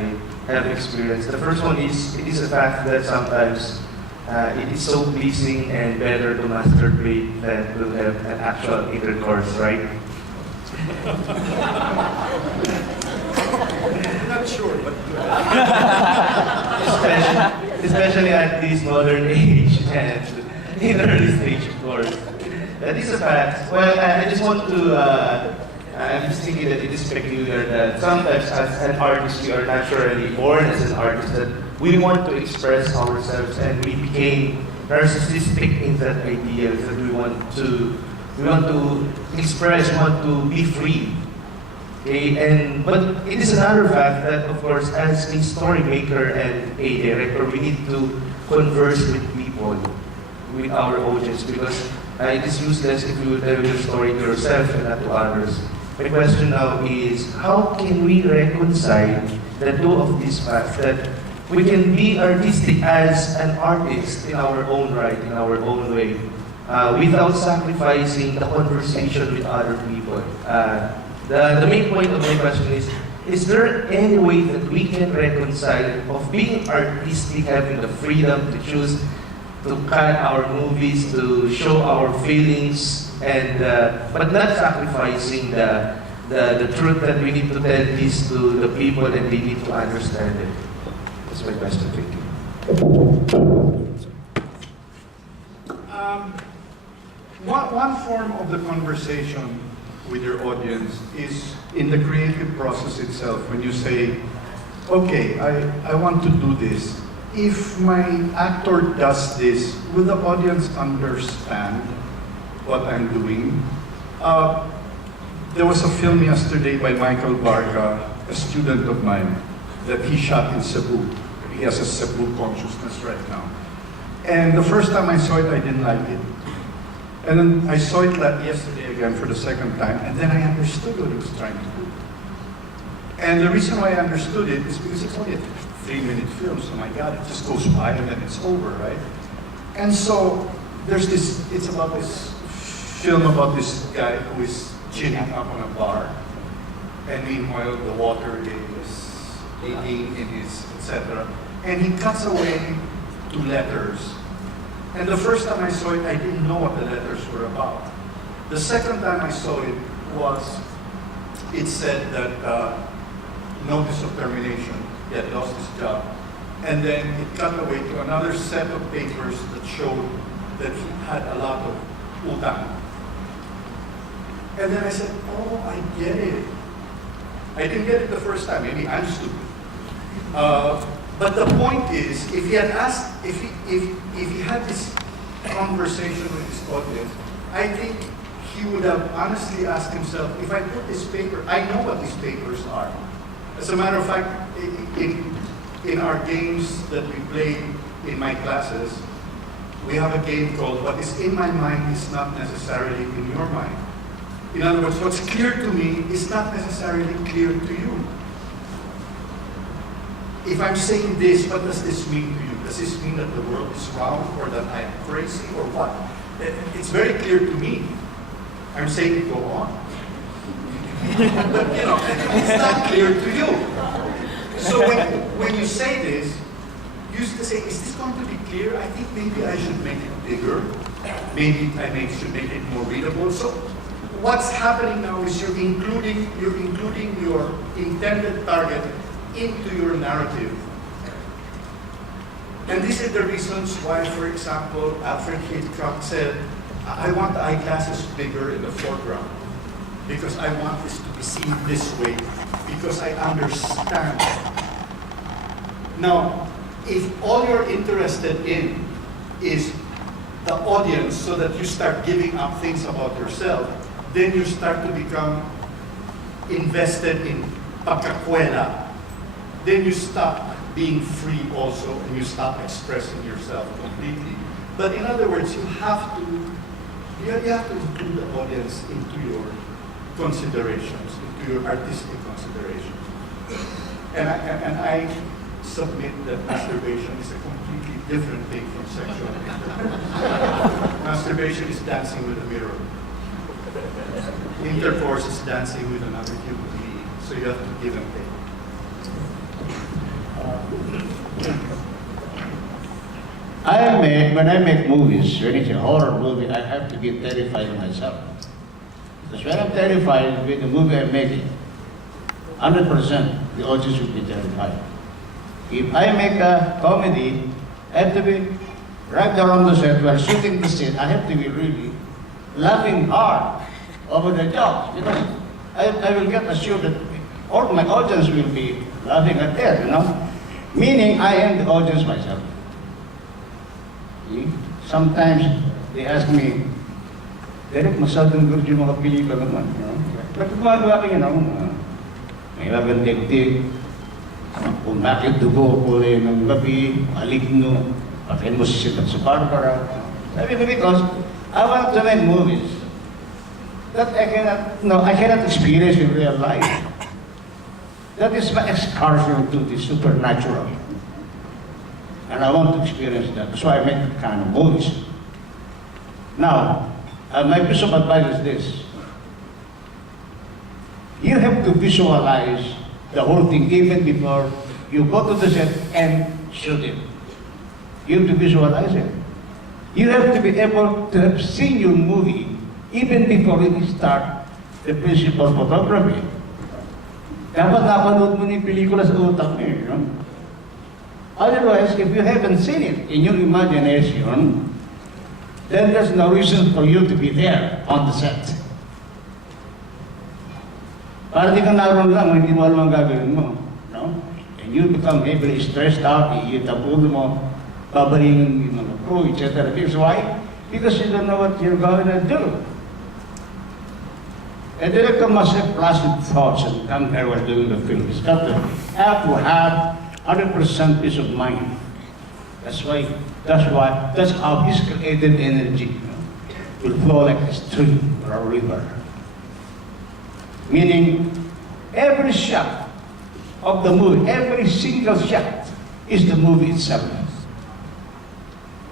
have experienced. The first one is, it is a fact that sometimes it is so pleasing and better to masturbate than to have an actual intercourse, right? I'm not sure, but especially at this modern age and in early stage, of course. That is a fact. Well, I just want to, I'm just thinking that it is peculiar that sometimes as an artist, we are naturally born as an artist, that we want to express ourselves and we became narcissistic in that idea that we want to express, we want to be free. Okay, but it is another fact that, of course, as a story maker and a director, we need to converse with people, with our audience, because it is useless if you tell your story to yourself and not to others. My question now is, how can we reconcile the two of these facts, that we can be artistic as an artist in our own right, in our own way, without sacrificing the conversation with other people? The main point of my question is there any way that we can reconcile of being artistic, having the freedom to choose to cut our movies, to show our feelings, and but not sacrificing the truth that we need to tell this to the people and they need to understand it? That's my question. Thank you. one form of the conversation with your audience is in the creative process itself. When you say, okay, I want to do this. If my actor does this, will the audience understand what I'm doing? There was a film yesterday by Michael Barca, a student of mine, that he shot in Cebu. He has a Cebu consciousness right now. And the first time I saw it, I didn't like it. And then I saw it yesterday again for the second time, and then I understood what he was trying to do. And the reason why I understood it is because it's only a 3-minute film, so my God, it just goes by and then it's over, right? And so there's this, it's about this film about this guy who is chinning up on a bar, and meanwhile the water is leaking in his, etc. And he cuts away to letters. And the first time I saw it, I didn't know what the letters were about. The second time I saw it it said that notice of termination, he had lost his job. And then it cut away to another set of papers that showed that he had a lot of utang. And then I said, oh, I get it. I didn't get it the first time, maybe I'm stupid. But the point is, if he had asked, if he had this conversation with his audience, I think he would have honestly asked himself, if I put this paper, I know what these papers are. As a matter of fact, in our games that we play in my classes, we have a game called What is in my mind is not necessarily in your mind. In other words, what's clear to me is not necessarily clear to you. If I'm saying this, what does this mean to you? Does this mean that the world is round, or that I'm crazy, or what? It's very clear to me. I'm saying go on. But it's not clear to you. So when you say this, you used to say, is this going to be clear? I think maybe I should make it bigger. Maybe should make it more readable. So what's happening now is you're including your intended target into your narrative. And these are the reasons why, for example, Alfred Hitchcock said, I want the eyeglasses bigger in the foreground, because I want this to be seen this way, because I understand. Now, if all you're interested in is the audience so that you start giving up things about yourself, then you start to become invested in pagkakwela. Then you stop being free also, and you stop expressing yourself completely. But in other words, you have to include the audience into your considerations, into your artistic considerations. And I submit that masturbation is a completely different thing from sexual intercourse. Masturbation is dancing with a mirror. Intercourse is dancing with another human being. So you have to give and take. When I make movies, when it's a horror movie, I have to be terrified myself. Because when I'm terrified with the movie I'm making, 100% the audience will be terrified. If I make a comedy, I have to be right around the set, while shooting the scene, I have to be really laughing hard over the jokes. You know, I will get assured that all my audience will be laughing at that, you know. Meaning I am the audience myself. See? Sometimes they ask me, Derek, masyadong good yung mga pelikula naman. You know? But gumagawa ka, you know, may lagang degdeg, kung bakit dugo ko rin ng gabi, maligno, pakain mo sisipat sa Barbara. Sabi ko, because I want to make movies that I cannot experience in real life. That is my excursion to the supernatural. And I want to experience that. So I make that kind of movies. Now, my piece of advice is this. You have to visualize the whole thing even before you go to the set and shoot it. You have to visualize it. You have to be able to have seen your movie even before you start the principal photography. Dapat napanood mo ni pelikula sa utak mo, you know? Otherwise, if you haven't seen it in your imagination, then there's no reason for you to be there on the set. Para di ka naroon lang, hindi mo alam ang gagawin mo. No? And you become heavily stressed out, iitapulo mo, babalingin yung mga crew, etc. Because why? Because you don't know what you're going to do. A director must have placid thoughts and come here while doing the film. He's got to have 100% peace of mind. That's how his creative energy will flow like a stream or a river. Meaning, every shot of the movie, every single shot is the movie itself.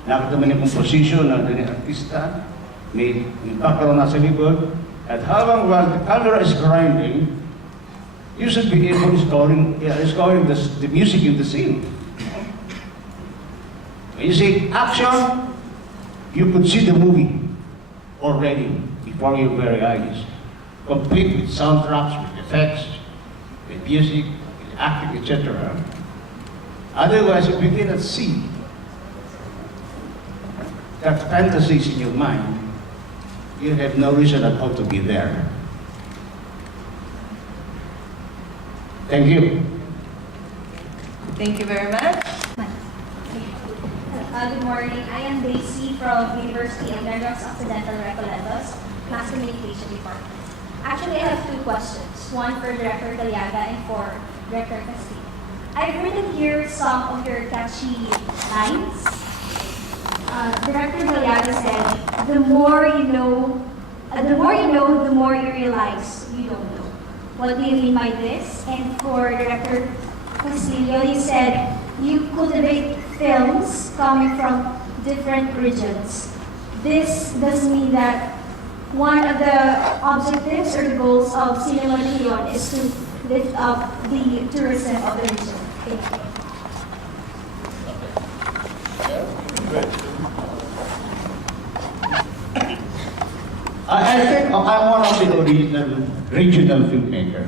Nakita mo yung composition ng artista, may background nasa likod, at habang while the camera is grinding, you should be able to scoring the music in the scene. When you say action, you could see the movie already before your very eyes. Complete with soundtracks, with effects, with music, with acting, etc. Otherwise, if you cannot see that fantasies in your mind, you have no reason at all to be there. Thank you. Thank you very much. Good morning. I am Daisy from University of Negros Occidental Recoletos, Mass Communication Department. Actually, I have two questions. One for Director Galiaga and for Director Castillo. I've written here some of your catchy lines. Director Galiaga said, the more you know, the more you realize you don't know. What do you mean by this? And for Director Castillo, you said, you cultivate films coming from different regions. This does mean that one of the objectives or the goals of Cinema Rehiyon is to lift up the tourism of the region. Thank you. I think I'm one of the original regional filmmaker.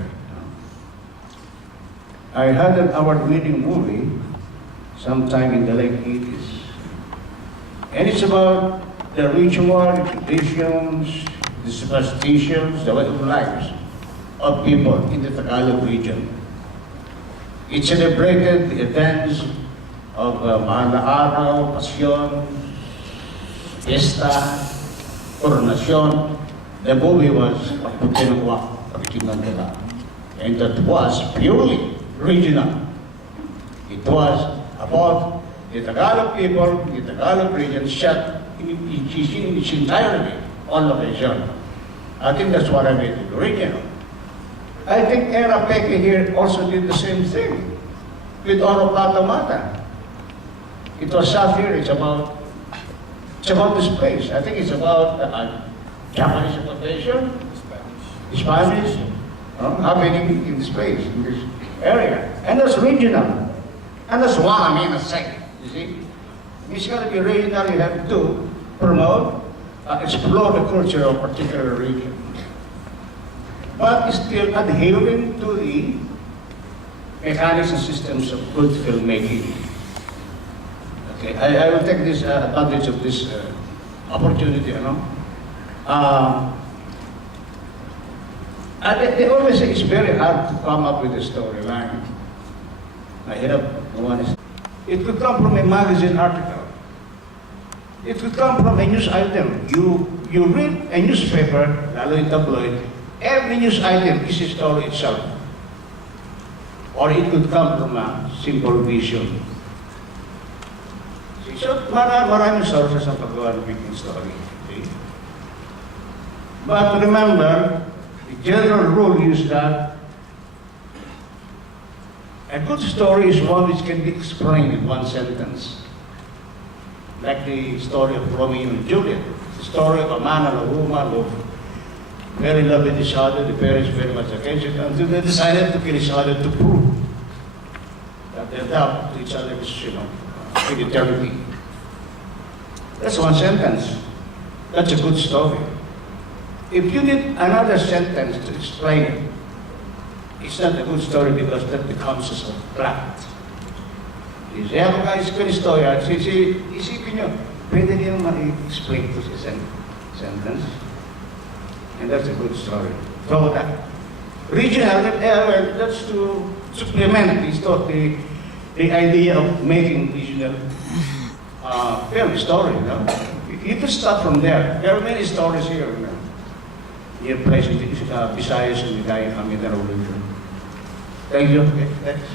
I had an award-winning movie sometime in the late 80s. And it's about the ritual, traditions, the superstitions, the way of lives of people in the Tagalog region. It celebrated the events of Mahal na Araw, Pasyon, Fiesta, Coronation. The movie was Pagputinawak, Pagkimanila. And that was purely regional. It was about the Tagalog people, the Tagalog region shot in its entirety on location. I think that's what I made it original. I think Era Peke here also did the same thing with Oro Plato Mata. It was shot here, it's about this place. I think it's about Japanese occupation, Spanish, happening in this place, in this area. And that's regional. And that's what I mean, a second, you see? It's got to be regional, you have to promote, explore the culture of a particular region. But still adhering to the mechanics and systems of good filmmaking. Okay, I will take this advantage of this opportunity, you know. They always say it's very hard to come up with a storyline. I hear one is. It could come from a magazine article. It could come from a news item. You read a newspaper, lalo yung tabloid, every news item is a story itself. Or it could come from a simple vision. So, maraming sources ang paggawa ng making story. Okay? But remember, the general rule is that a good story is one which can be explained in one sentence. Like the story of Romeo and Juliet. The story of a man and a woman who very loved each other, the parents very much against it, until they decided to kill each other to prove that they love each other is, in eternity. That's one sentence. That's a good story. If you need another sentence to explain it, it's not a good story because that becomes a plot. Kasi ako guys ko yung story, isipin nyo, pwede niyo ma-explain to sa sentence. And that's a good story. So that regional, well, that's to supplement the idea of making regional film story. You know? You can start from there. There are many stories here. You know? Here places, Visayas and Ligaya, Mindanao region. Thank you. Okay, thanks.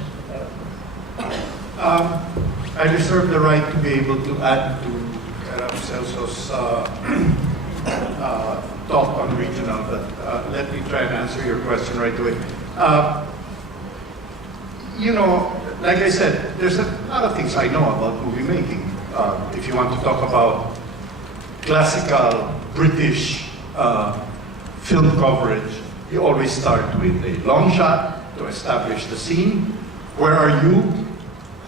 I reserve the right to be able to add to Celso's talk on regional, but let me try and answer your question right away. Like I said, there's a lot of things I know about movie making. If you want to talk about classical British film coverage, you always start with a long shot to establish the scene. Where are you?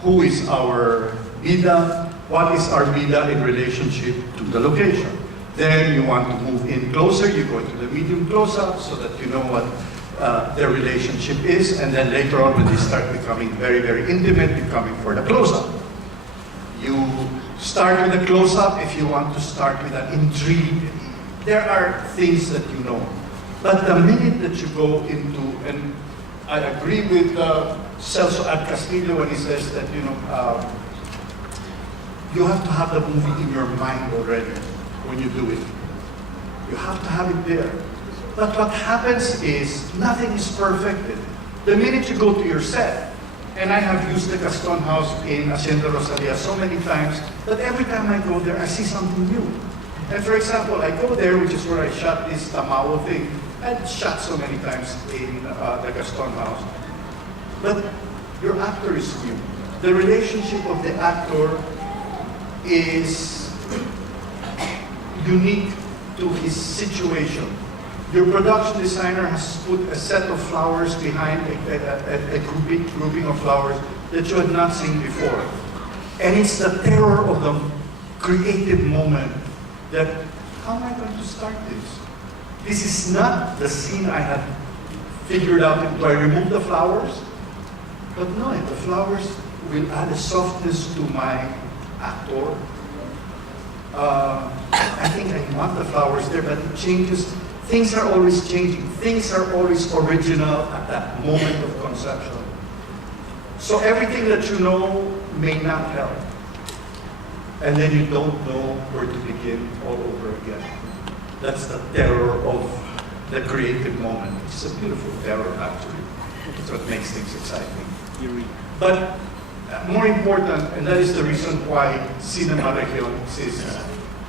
Who is our bida? What is our bida in relationship to the location? Then you want to move in closer, you go to the medium close-up so that you know what their relationship is, and then later on when they start becoming very, very intimate, you're coming for the close-up. You start with a close-up if you want to start with an intrigue. There are things that you know. But the minute that you go into, and I agree with Celso at Castillo when he says that, you have to have the movie in your mind already when you do it. You have to have it there. But what happens is nothing is perfected. The minute you go to your set, and I have used the Gaston House in Hacienda Rosalia so many times that every time I go there, I see something new. And for example, I go there, which is where I shot this Tamawo thing. I've shot so many times in the Gaston House. But your actor is new. The relationship of the actor is unique to his situation. Your production designer has put a set of flowers behind a grouping of flowers that you had not seen before. And it's the terror of the creative moment that, how am I going to start this? This is not the scene I had figured out. Do I remove the flowers? But no, the flowers will add a softness to my actor. I think I want the flowers there, but it changes. Things are always changing. Things are always original at that moment of conception. So everything that you know may not help. and then you don't know where to begin all over again. That's the terror of the creative moment. It's a beautiful terror, actually. It's what makes things exciting. But more important, and that is the reason why Cinema Rehiyon exists,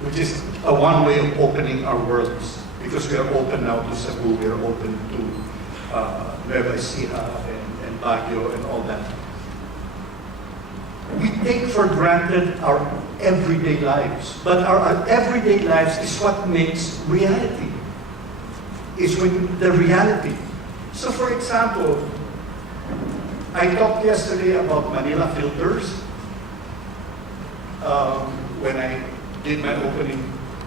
which is a one way of opening our worlds. Because we are open now to Cebu, we are open to Nueva Ecija and Baguio and all that. We take for granted our everyday lives, but our everyday lives is what makes reality. Is when the reality. So for example, I talked yesterday about Manila filters when I did my opening.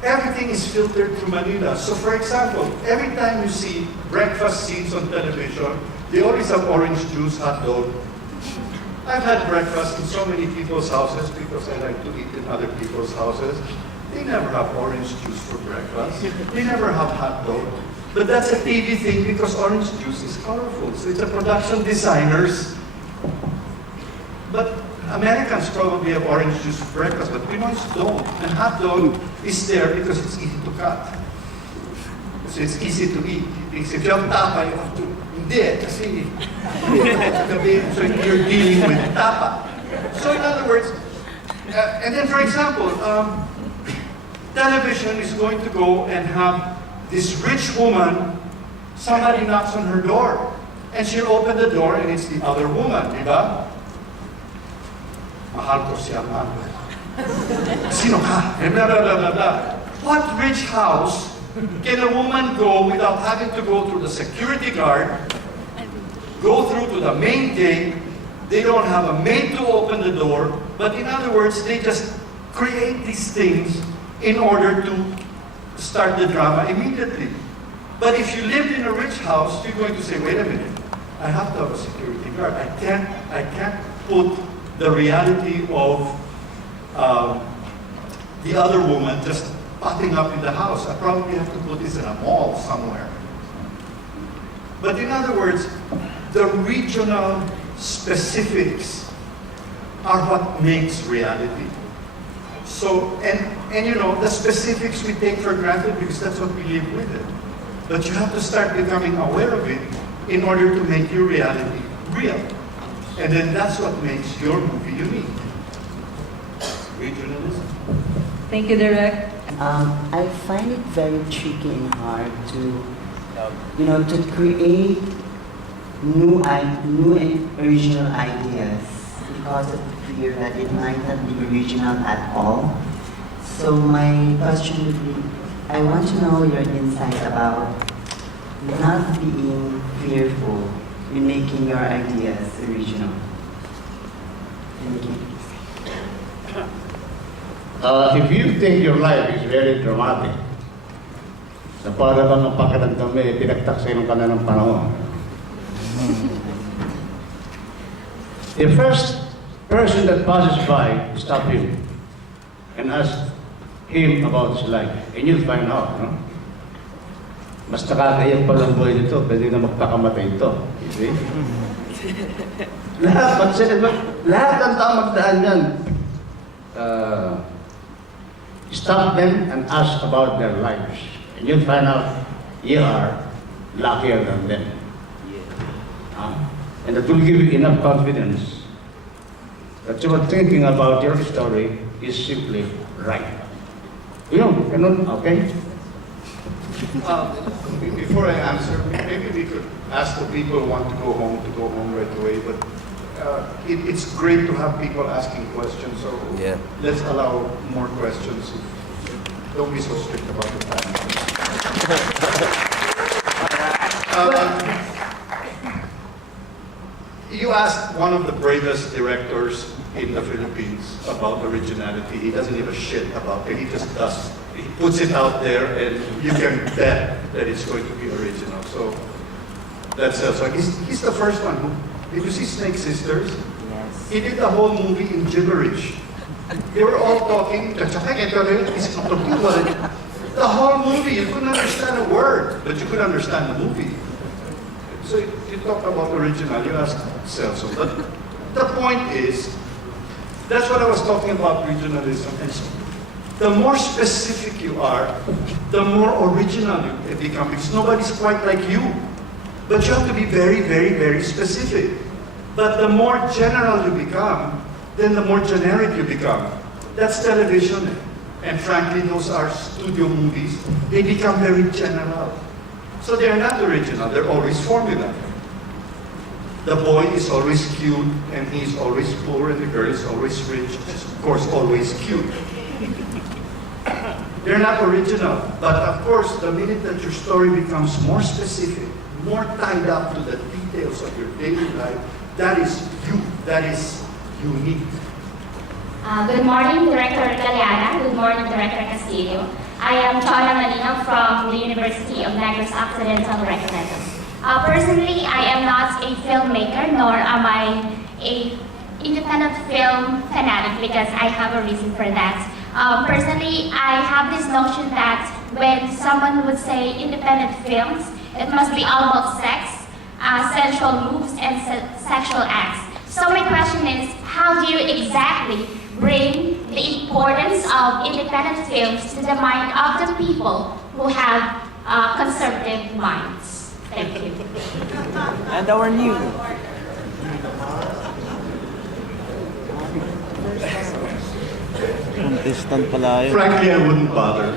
Everything is filtered through Manila. So for example, every time you see breakfast scenes on television, they always have orange juice, hot dog. I've had breakfast in so many people's houses because I like to eat in other people's houses. They never have orange juice for breakfast. They never have hot dog. But that's a TV thing because orange juice is colorful. So it's a production designers. But Americans probably have orange juice for breakfast, but Pinoys don't. And hot dog is there because it's easy to cut. So it's easy to eat. If you have tapa, you have to, hindi, kasi, so you're dealing with tapa. So in other words, and then for example, television is going to go and have this rich woman, somebody knocks on her door, and she'll open the door and it's the other woman, di ba? Mahal ko siya, Manuel. Sino ka? And blah, blah, blah, blah, blah. What rich house can a woman go without having to go through the security guard, go through to the main gate? They don't have a maid to open the door, but in other words, they just create these things in order to start the drama immediately. But if you lived in a rich house, you're going to say, wait a minute, I have to have a security guard. I can't put the reality of the other woman just popping up in the house. I probably have to put this in a mall somewhere. But in other words, the regional specifics are what makes reality. So, and you know, the specifics we take for granted because that's what we live with it. But you have to start becoming aware of it in order to make your reality real. And then that's what makes your movie unique. Regionalism. Thank you, Direk. I find it very tricky and hard to, to create new and original ideas because of the fear that it might not be original at all. So my question would be, I want to know your insight about not being fearful in making your ideas original. Thank you. If you think your life is very dramatic, na para bang ang pakiramdam mo pinagtaksin ka na ng panahon. The first person that passes by, stop him and ask him about his life, and you'll find out, no? Mas nakakayak pa lang buhay nito, pwede na magpakamatay ito. You see? Lahat ng tao magdaan yan. Stop them and ask about their lives. And you'll find out you are luckier than them. And that will give you enough confidence that your thinking about your story is simply right. Okay? Before I answer, maybe we could ask the people who want to go home right away, but it's great to have people asking questions, so Yeah. let's allow more questions. Don't be so strict about the time. You asked one of the bravest directors in the Philippines about originality. He doesn't give a shit about it. He just does. He puts it out there, and you can bet that it's going to be original. So that's so he's the first one who. Did you see Snake Sisters? Yes. He did the whole movie in gibberish. They were all talking. The whole movie, you couldn't understand a word, but you could understand the movie. So you talk about original, you ask Celso. But the point is, That's what I was talking about, regionalism. And so the more specific you are, the more original you become, because nobody's quite like you. But you have to be very, very, very specific. But the more general you become, then the more generic you become. That's television. And frankly, those are studio movies. They become very general. So they're not original, they're always formula. The boy is always cute, and he's always poor, and the girl is always rich, of course, always cute. They're not original, but of course, the minute that your story becomes more specific, more tied up to the details of your daily life, that is you, that is unique. Good morning, Director Galeana. Good morning, Director Castillo. I am Chona Malino from the University of Negros Occidental Recreación. Personally, I am not a filmmaker, nor am I a independent film fanatic, because I have a reason for that. Personally, I have this notion that when someone would say independent films, it must be all about sex, sensual moves, and sexual acts. So my question is, how do you exactly bring the importance of independent films to the mind of the people who have conservative minds? Thank you. And our new. Contestant pala yun. Frankly, I wouldn't bother.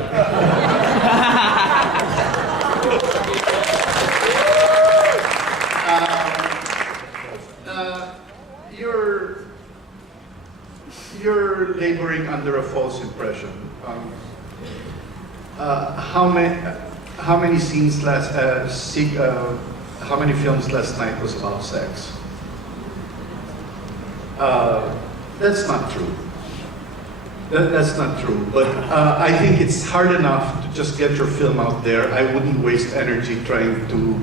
You're laboring under a false impression. How many scenes how many films last night was about sex? That's not true. That's not true. But I think it's hard enough to just get your film out there. I wouldn't waste energy trying to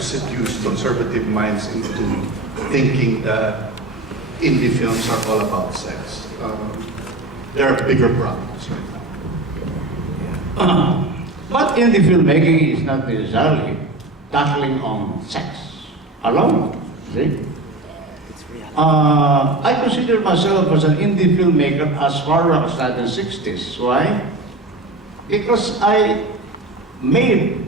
seduce conservative minds into thinking that indie films are all about sex. There are bigger problems right now. But indie filmmaking is not necessarily tackling on sex alone. See? I consider myself as an indie filmmaker as far as the 60s. Why? Because I made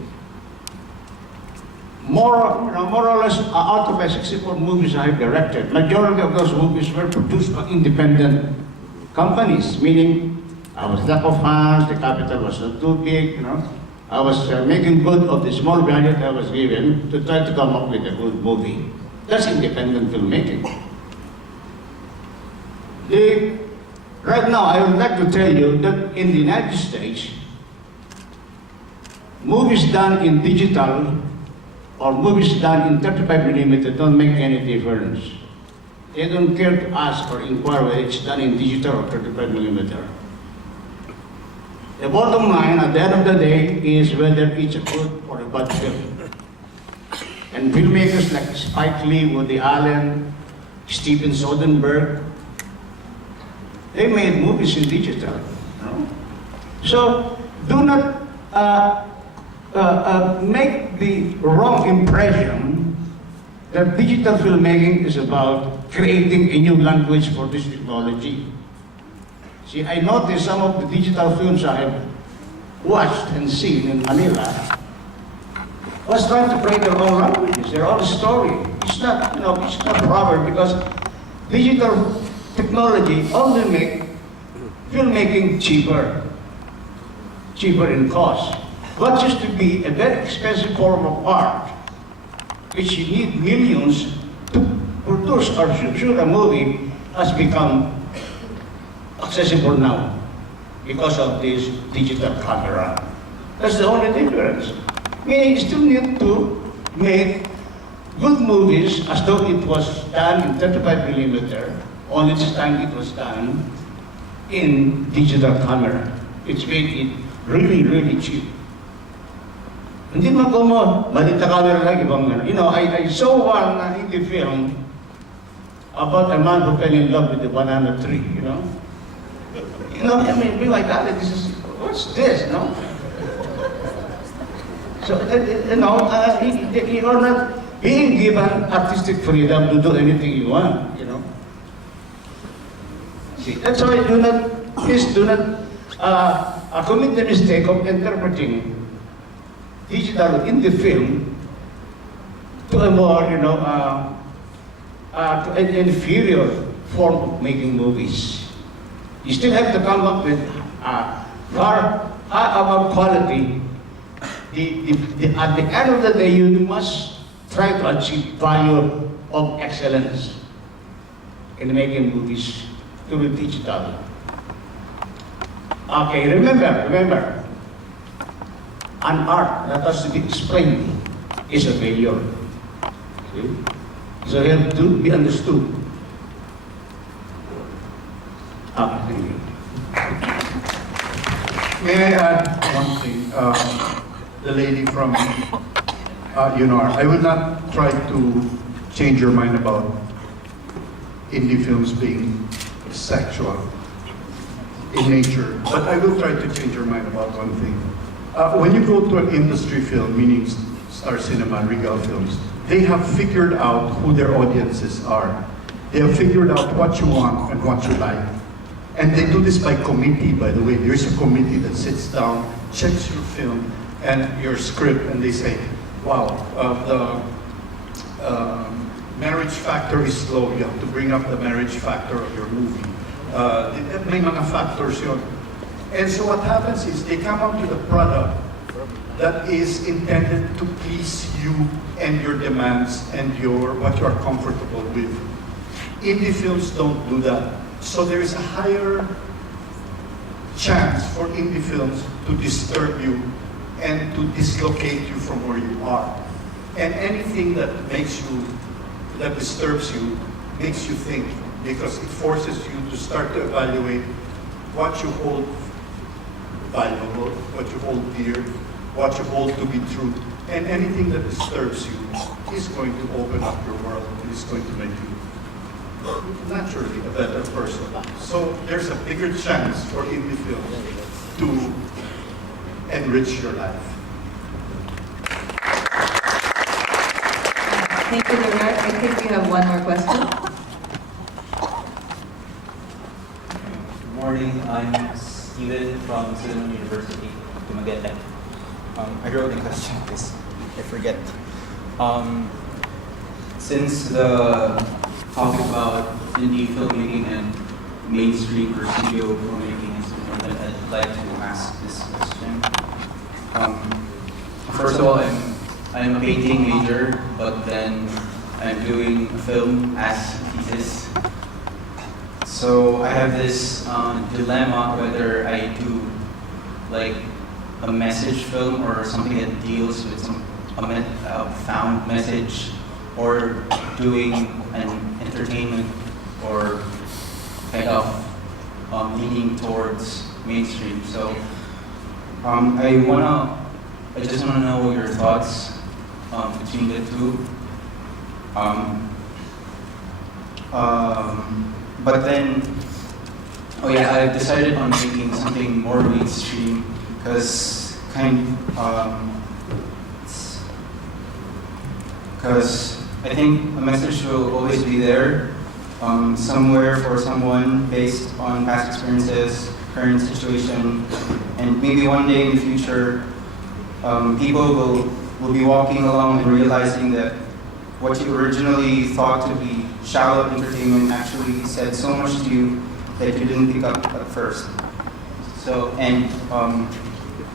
more or less out of my 64 movies I have directed. Majority of those movies were produced by independent companies, meaning I was lack of funds, the capital was not too big, I was making good of the small budget I was given to try to come up with a good movie. That's independent filmmaking. Right now, I would like to tell you that in the United States, movies done in digital or movies done in 35mm don't make any difference. They don't care to ask or inquire whether it's done in digital or 35mm. The bottom line at the end of the day is whether it's a good or a bad film. And filmmakers like Spike Lee, Woody Allen, Steven Soderbergh, they made movies in digital. So do not make the wrong impression that digital filmmaking is about creating a new language for this technology. See, I noticed some of the digital films I have watched and seen in Manila was trying to create their own languages, their own story. It's not, it's not proper because digital technology only make filmmaking cheaper in cost. What used to be a very expensive form of art, which you need millions to produce or shoot a movie, has become accessible now because of this digital camera. That's the only difference. Meaning you still need to make good movies as though it was done in 35mm, only this time it was done in digital camera. It's made it really, really cheap. Hindi man ko mo, malita camera lang ibang I saw one indie film about a man who fell in love with the banana tree, I mean, being like that, what's this, So, being given artistic freedom to do anything you want, you know. See, that's why please do not commit the mistake of interpreting digital in the film to a more, you know, to an inferior form of making movies. You still have to come up with far above quality. At the end of the day, you must try to achieve value of excellence in making movies through digital. Okay, remember, an art that has to be explained is a failure. See? So you have to be understood. Okay, thank you. May I add one thing? The lady from UNAR, I would not try to change your mind about indie films being sexual in nature, but I will try to change your mind about one thing. When you go to an industry film, meaning Star Cinema, Regal Films, they have figured out who their audiences are. They have figured out what you want and what you like. And they do this by committee, by the way. There's a committee that sits down, checks your film and your script, and they say, wow, the marriage factor is low. You have to bring up the marriage factor of your movie. May mga factors yun. And so what happens is they come up with a product that is intended to please you and your demands and what you are comfortable with. Indie films don't do that. So there is a higher chance for indie films to disturb you and to dislocate you from where you are. And anything that disturbs you, makes you think, because it forces you to start to evaluate what you hold valuable, what you hold dear, what you hold to be true. And anything that disturbs you is going to open up your world and is going to make you naturally a better person. So there's a bigger chance for indie films to enrich your life. Thank you, Direk. I think we have one more question. Good morning. I'm Steven from Sudan University, Dumaguete. I wrote a question because I forget. Since the topic about indie filmmaking and mainstream or studio filmmaking is something that I'd like to ask this question. First of all, I'm a painting major, but then I'm doing a film as a thesis. So I have this dilemma whether I do like a message film or something that deals with a found message, or doing an entertainment or kind of leaning towards mainstream. So I just wanna know your thoughts between the two. But then, I've decided on making something more mainstream because I think a message will always be there, somewhere for someone based on past experiences, current situation, and maybe one day in the future, people will be walking along and realizing that what you originally thought to be shallow entertainment actually said so much to you that you didn't pick up at first. So, and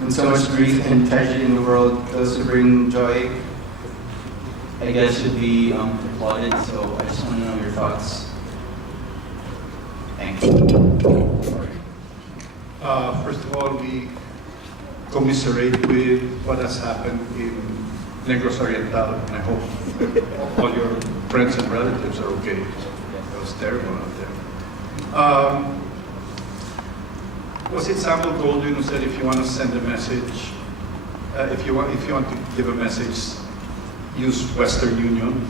with so much grief and tragedy in the world, those who bring joy, I guess, should be applauded. So I just want to know your thoughts. Thanks. First of all, we commiserate with what has happened in Negros Oriental, and I hope all your friends and relatives are okay. It was terrible out there. Was it Samuel Goldwyn who said if you want to send a message, if you want to give a message, use Western Union.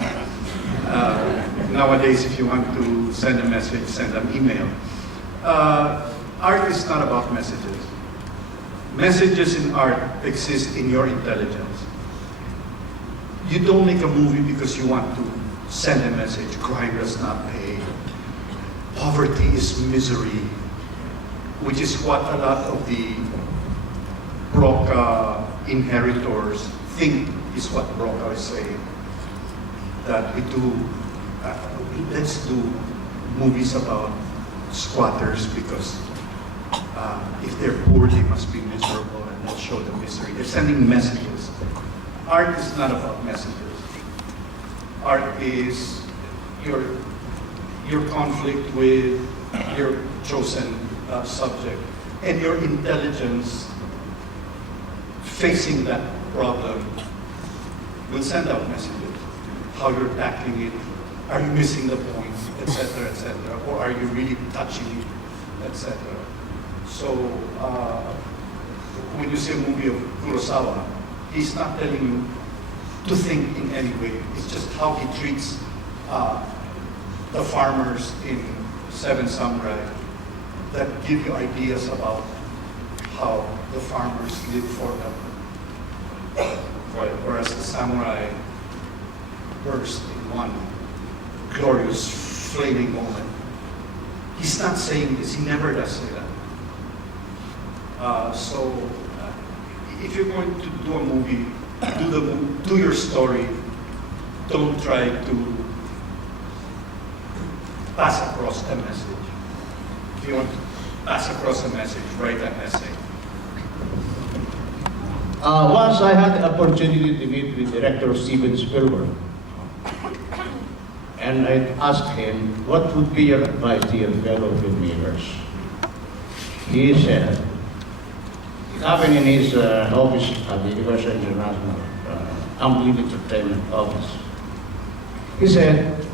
Nowadays, if you want to send a message, send an email. Art is not about messages. Messages in art exist in your intelligence. you don't make a movie because you want to send a message. Crime does not pay. Poverty is misery, which is what a lot of the Broca inheritors think is what Broca is saying. That we do, let's do movies about squatters because if they're poor, they must be miserable, and let's show the misery. They're sending messages. Art is not about messages. Art is your conflict with your chosen subject and your intelligence facing that problem will send out messages. How you're tackling it, are you missing the point, etc., or are you really touching it, etc. So when you see a movie of Kurosawa, he's not telling you to think in any way. It's just how he treats the farmers in Seven Samurai that give you ideas about how the farmers live for them. Whereas the samurai burst in one glorious, flaming moment. He's not saying this. He never does say that. So, if you're going to do a movie, do your story. Don't try to pass across a message. If you want to pass across a message, write an essay. Once I had the opportunity to meet with director Steven Spielberg, and I asked him, what would be your advice to your fellow filmmakers? He said, it happened in his office at the Universal International Complete Entertainment office. He said,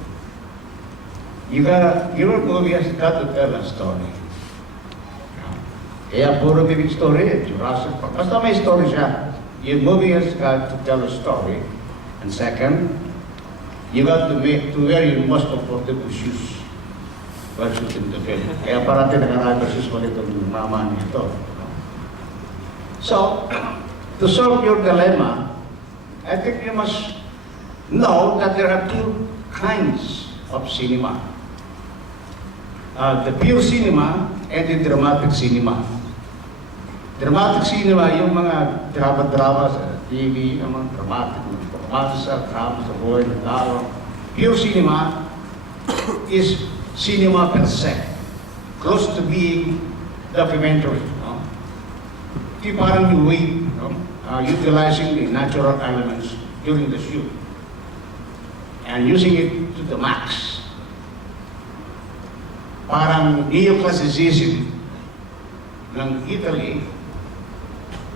your movie has got to tell a story. Kaya puro bibig story, Jurassic Park. Basta may story siya. Your movie has got to tell a story. And second, you got to wear your most comfortable shoes while shooting the film. Kaya parating nakaragas mo nitong mama nito. So, to solve your dilemma, I think you must know that there are two kinds of cinema. The pure cinema and the dramatic cinema. Dramatic cinema, yung mga drama sa TV, yung mga drama sa buhay ng tao. Pure cinema is cinema per se, close to being documentary. No? Yung parang you wait, no? Utilizing the natural elements during the shoot and using it to the max. Parang neoclassicism ng Italy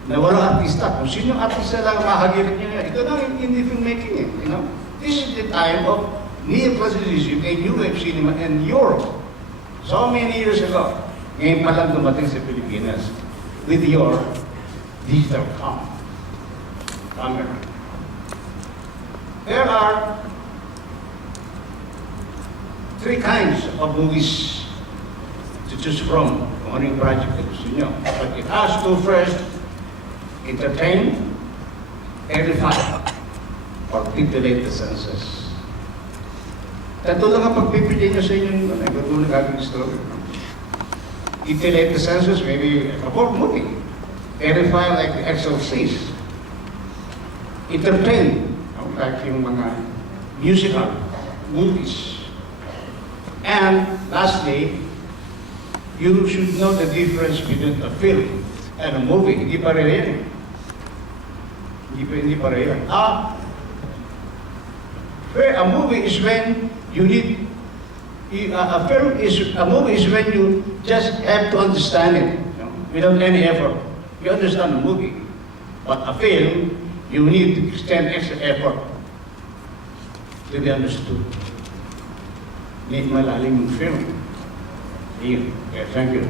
na walang artista. Kung sino yung artista lang mahagirin niya, ito na yung indie filmmaking eh. You know? This is the time of neoclassicism and new wave cinema in Europe. So many years ago, ngayon pa lang dumating sa Pilipinas with your digital camera. There are three kinds of movies to choose from kung ano yung project na gusto nyo. But it has to first entertain, edify, or titillate the senses. Tatlo lang ang pagpipili nyo sa inyong nagtutulong gagawin story. Titillate the senses, maybe a folk movie. Edify like the Exorcist. Entertain, like yung mga musical movies. And lastly, you should know the difference between a film and a movie. Hindi pareho yan. Hindi pareho yan. A movie is when you need, a movie is when you just have to understand it, you know, without any effort. You understand the movie. But a film, you need to extend extra effort to be understood. Need malalim yung film. Yeah, thank you.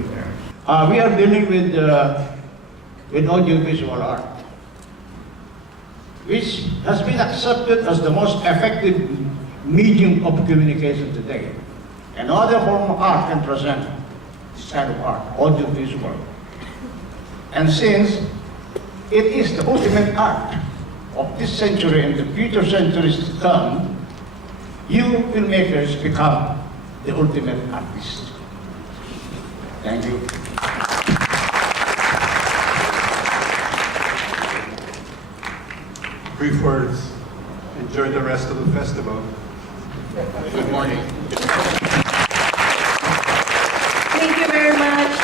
We are dealing with audiovisual art, which has been accepted as the most effective medium of communication today. And no other form of art can present this kind of art, audiovisual. And since it is the ultimate art, of this century and the future centuries to come, you filmmakers become the ultimate artist. Thank you. Brief words. Enjoy the rest of the festival. Good morning. Thank you very much.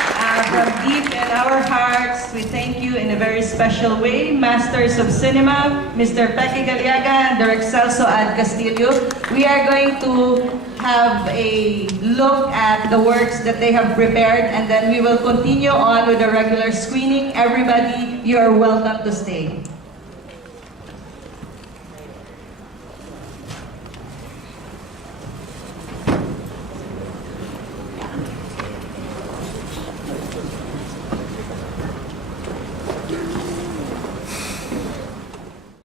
From deep in our hearts, we thank you in a very special way, Masters of Cinema, Mr. Peque Galiaga and Direk Celso Ad Castillo. We are going to have a look at the works that they have prepared, and then we will continue on with the regular screening. Everybody, you are welcome to stay.